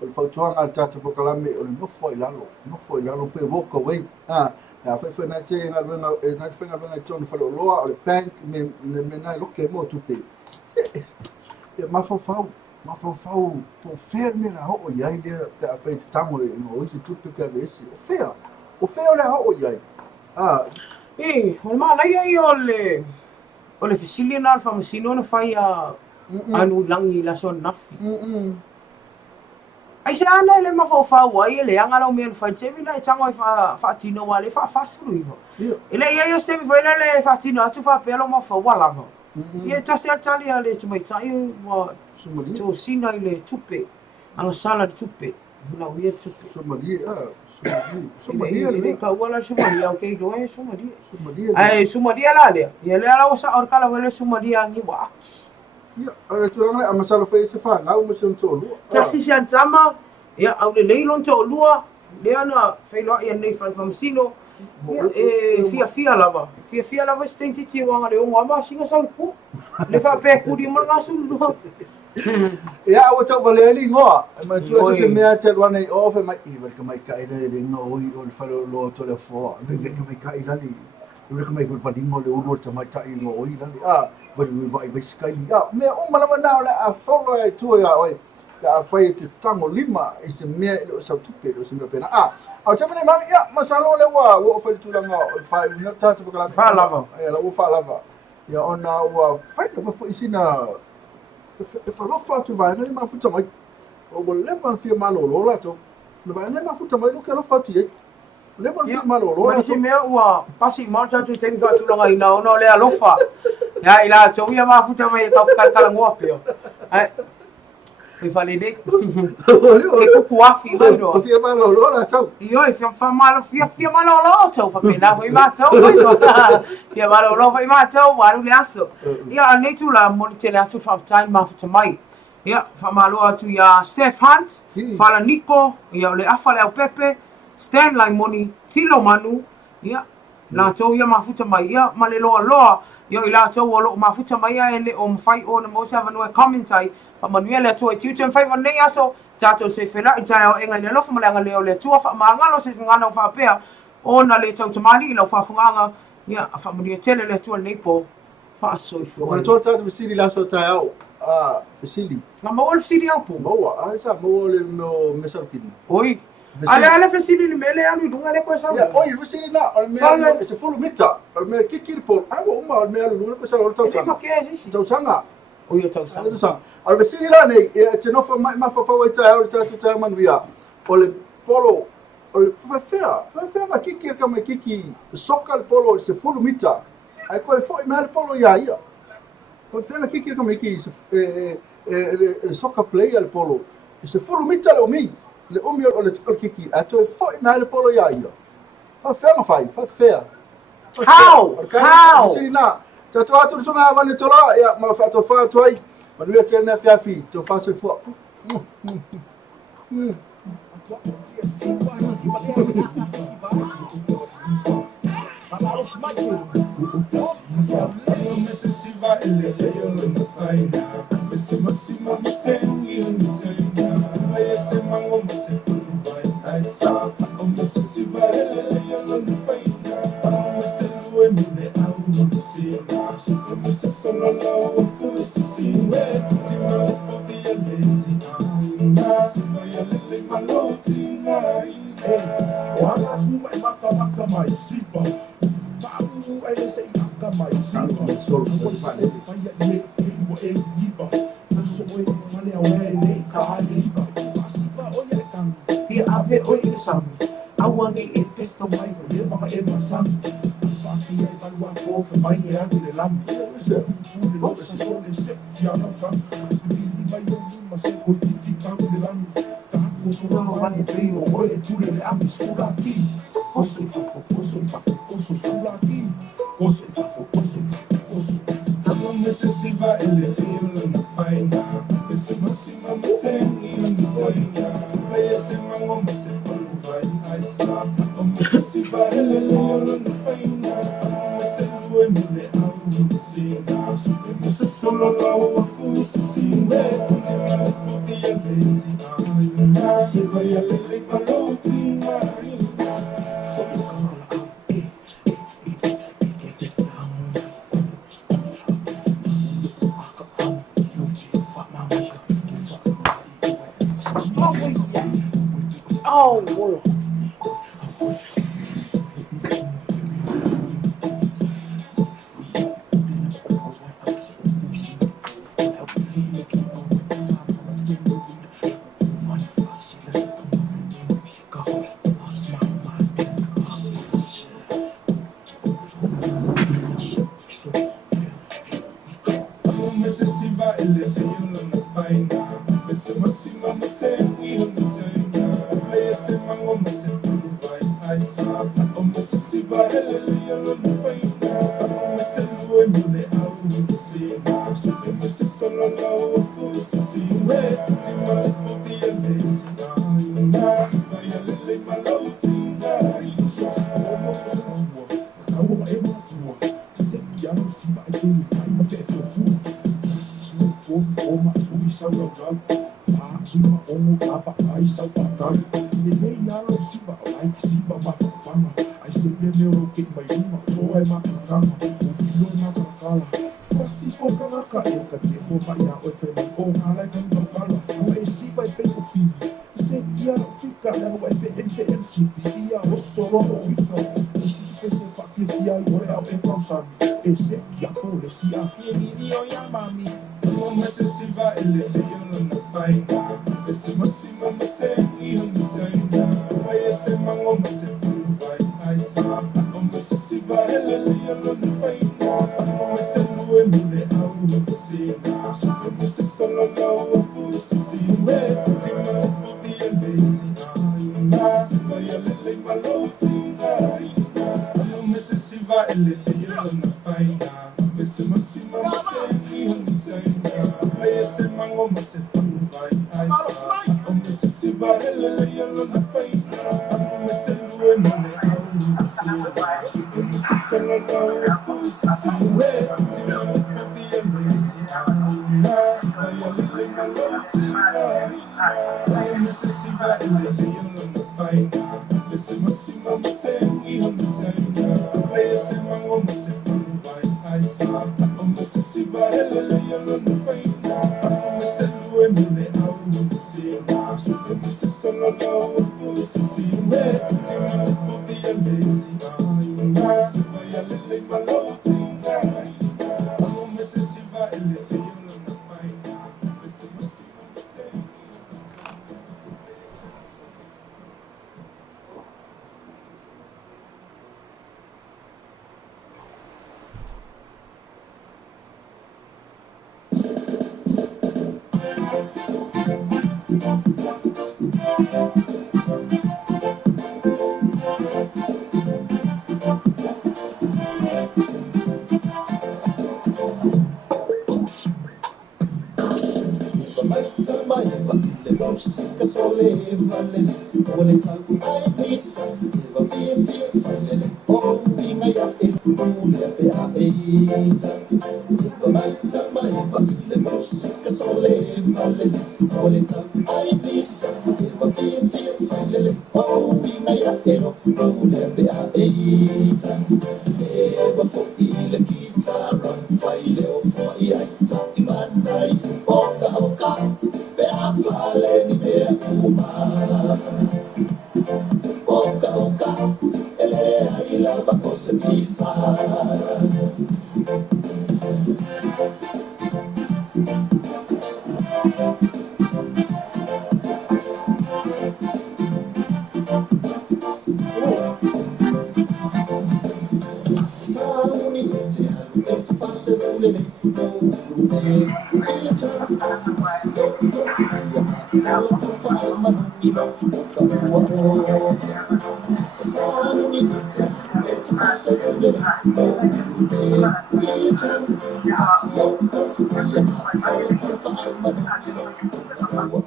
o le fautuanga al tata pokalame o le nofo i lalo pe woka wei na fe na te nga venga na te venga venga tonu fa loa o le bank me na loke mo tupe e mafofau po ferme na ho ia ile a fe tamo no isi tupe pe ese o fea le ho ia o ma ia o le fisili na alfa masino na fai anu langi la son nafi ai se ana le mafofau ai le anga lo men fa temi na tango fa tino wale fa fasuru ivo ele ia se mi foi le fa tino atu fa pelo mo fa wala mo ia tasi atali ale tu mai tai wa sumali to sina ile tupe anga sala de tupe na ia tupe sumali le ka wala sumali okay do e sumali ai sumali la le ia le ala sa orkala wala sumali angi wa ia ale turanga a masalo fe se fa na mo sem tolu tasi santama ia au le leilon to lua le ana fe lo ia nei fa famsino fia lava stenti ti wanga le o ma singa sa ku le fa pe ku di mo ngasu lu ia o tau vale ali ngoa ma tu se mea te wana i ofe mai i ka mai ka ile le no i o le falo lo to le fo ve ka mai ka ile li ve ka mai ku fadi mo le ulo te mai ta i no i lali vai skai me o malama na a follow ai tu ia oi ka fai te tango lima i se mea i lo sa tupe lo se me pena au te mene mai ia masalo le wa o fai tu langa fai na tata ka fa lava ia la o fa lava ia ona o fai no fo isina e fa lo fa tu vai na ma futa mai o bo le van fia malo la to no vai na ma futa mai no ke lo fa tu le van fia malo ma si me o pasi marcha tu tenga tu langa ina no le alofa ya ila to ia ma futa mai ka kala ngopio ai e fale de ke ku afi no fia malo la to io e fia malo fia malo lo to fa pena foi ma to fia malo lo foi ma to waru le aso ia nei tu la monitele atu fa time ma futa mai ia fa malo atu ia Steph Hunt fala Nico ia le afale au Pepe Stanley Moni Tilo Manu ia la to ia ma futa mai ia ma le loa ia ila to lo ma futa mai ia ele o mfai o na mo sa vanua commentai fa manuele to e tiutem fai vanei aso tato se fela i tae o enga ni alofa malanga leo le tua fa maangalo se ngana o fa pea o na le tau tamani ila fa funganga ia fa manuia tele le tua neipo fa aso i fua o to tato visiri la so tae au visiri nga maua le visiri au po maua sa maua le mesarkini oi ale visiri ni mele anu dunga le ko sa oi visiri na al me se fulu mita al me kikiri po ai o ma al me alu dunga ko sa o tau sanga tau sanga o ia tau sanga al vesini la nei te no fa mai ma fa fa ta o ta manuia o le polo o le fa ma kiki ka mai kiki soka le polo se fulu mita ai ko fo i mal polo ia o fa kiki ka mai kiki e soka play al polo se fulu mita le omi o le kiki a to fo i mal polo ia fa ma fai fa how vesini na ta to atu so nga vale tola ia ma fa to fa to ai Manuia te na fiafi, te faço fo.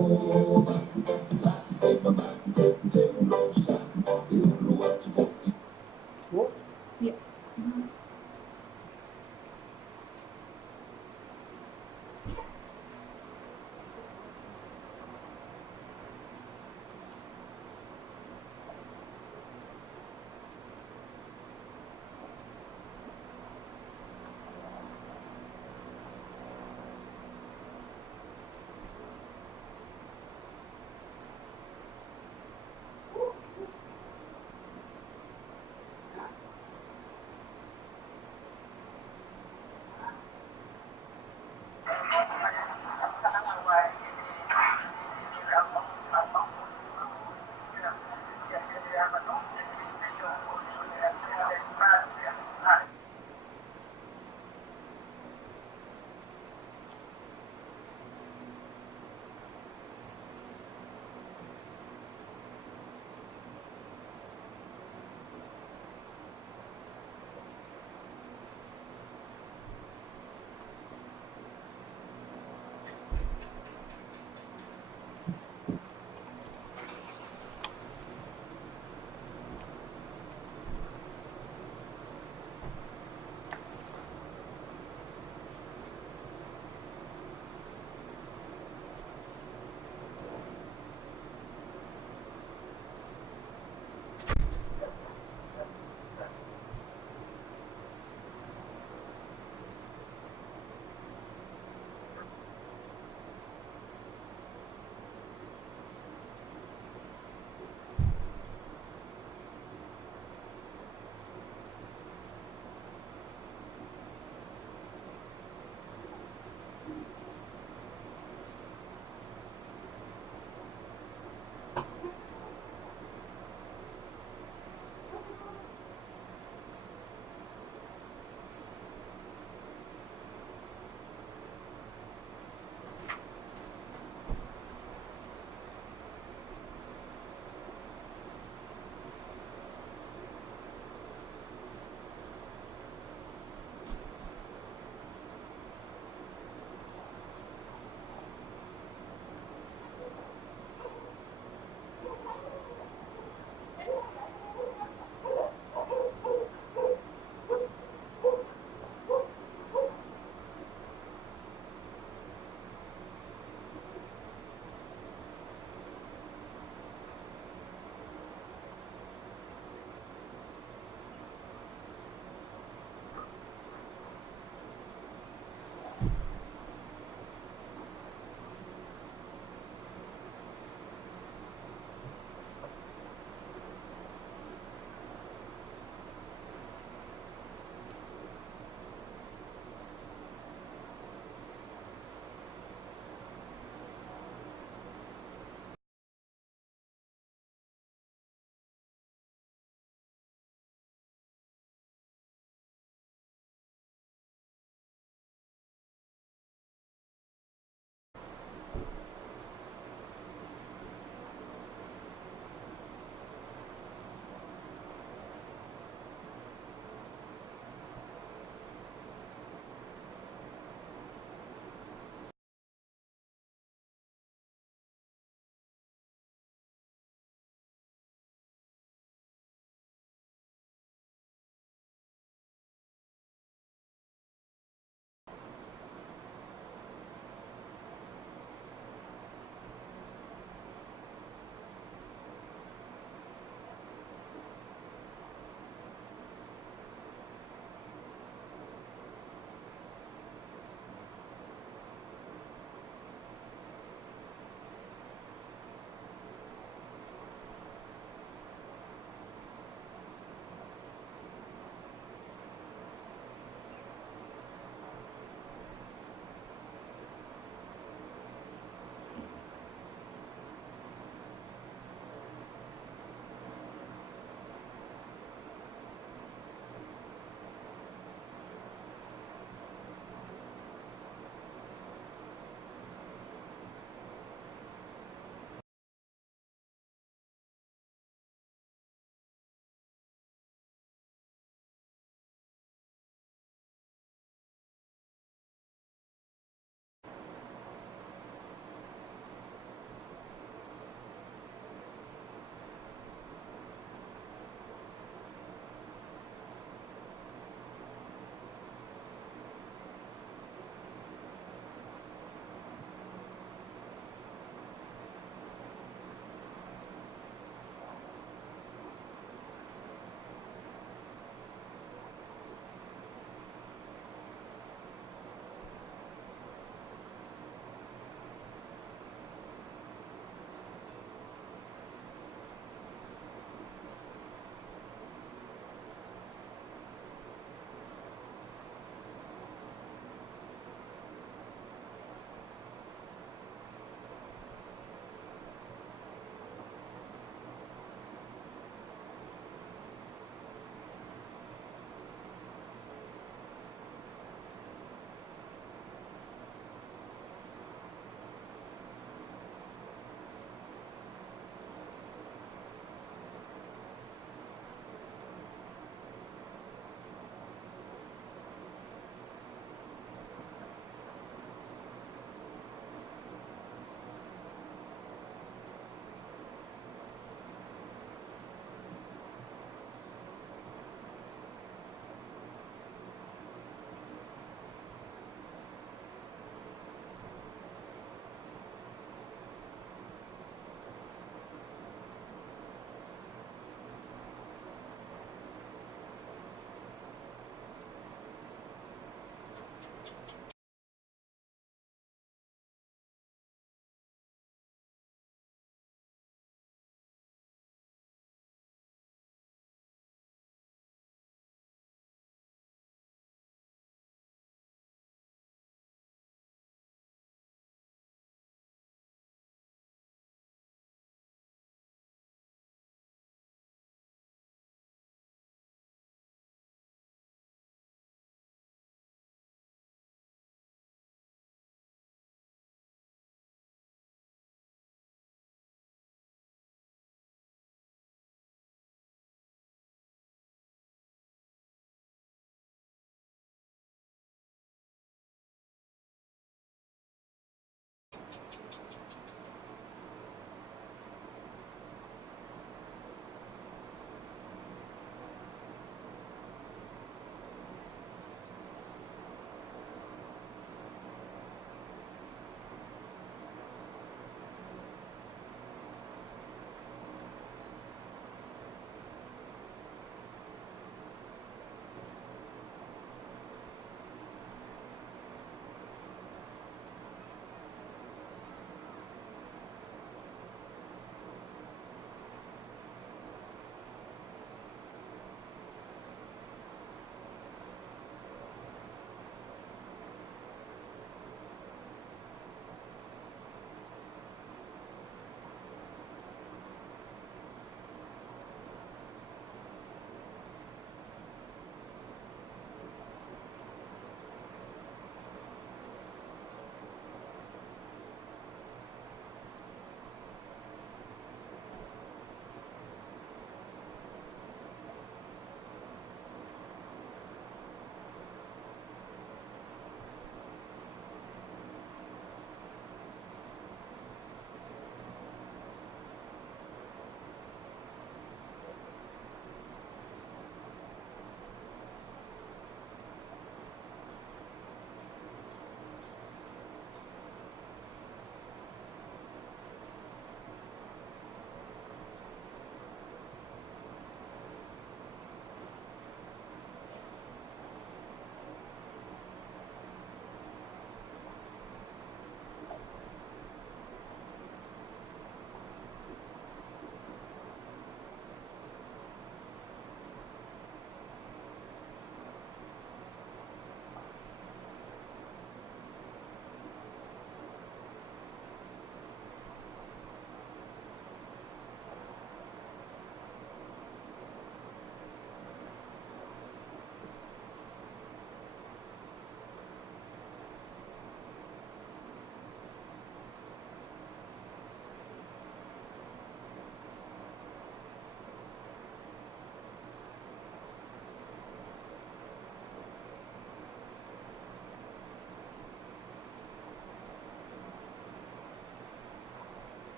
Oh,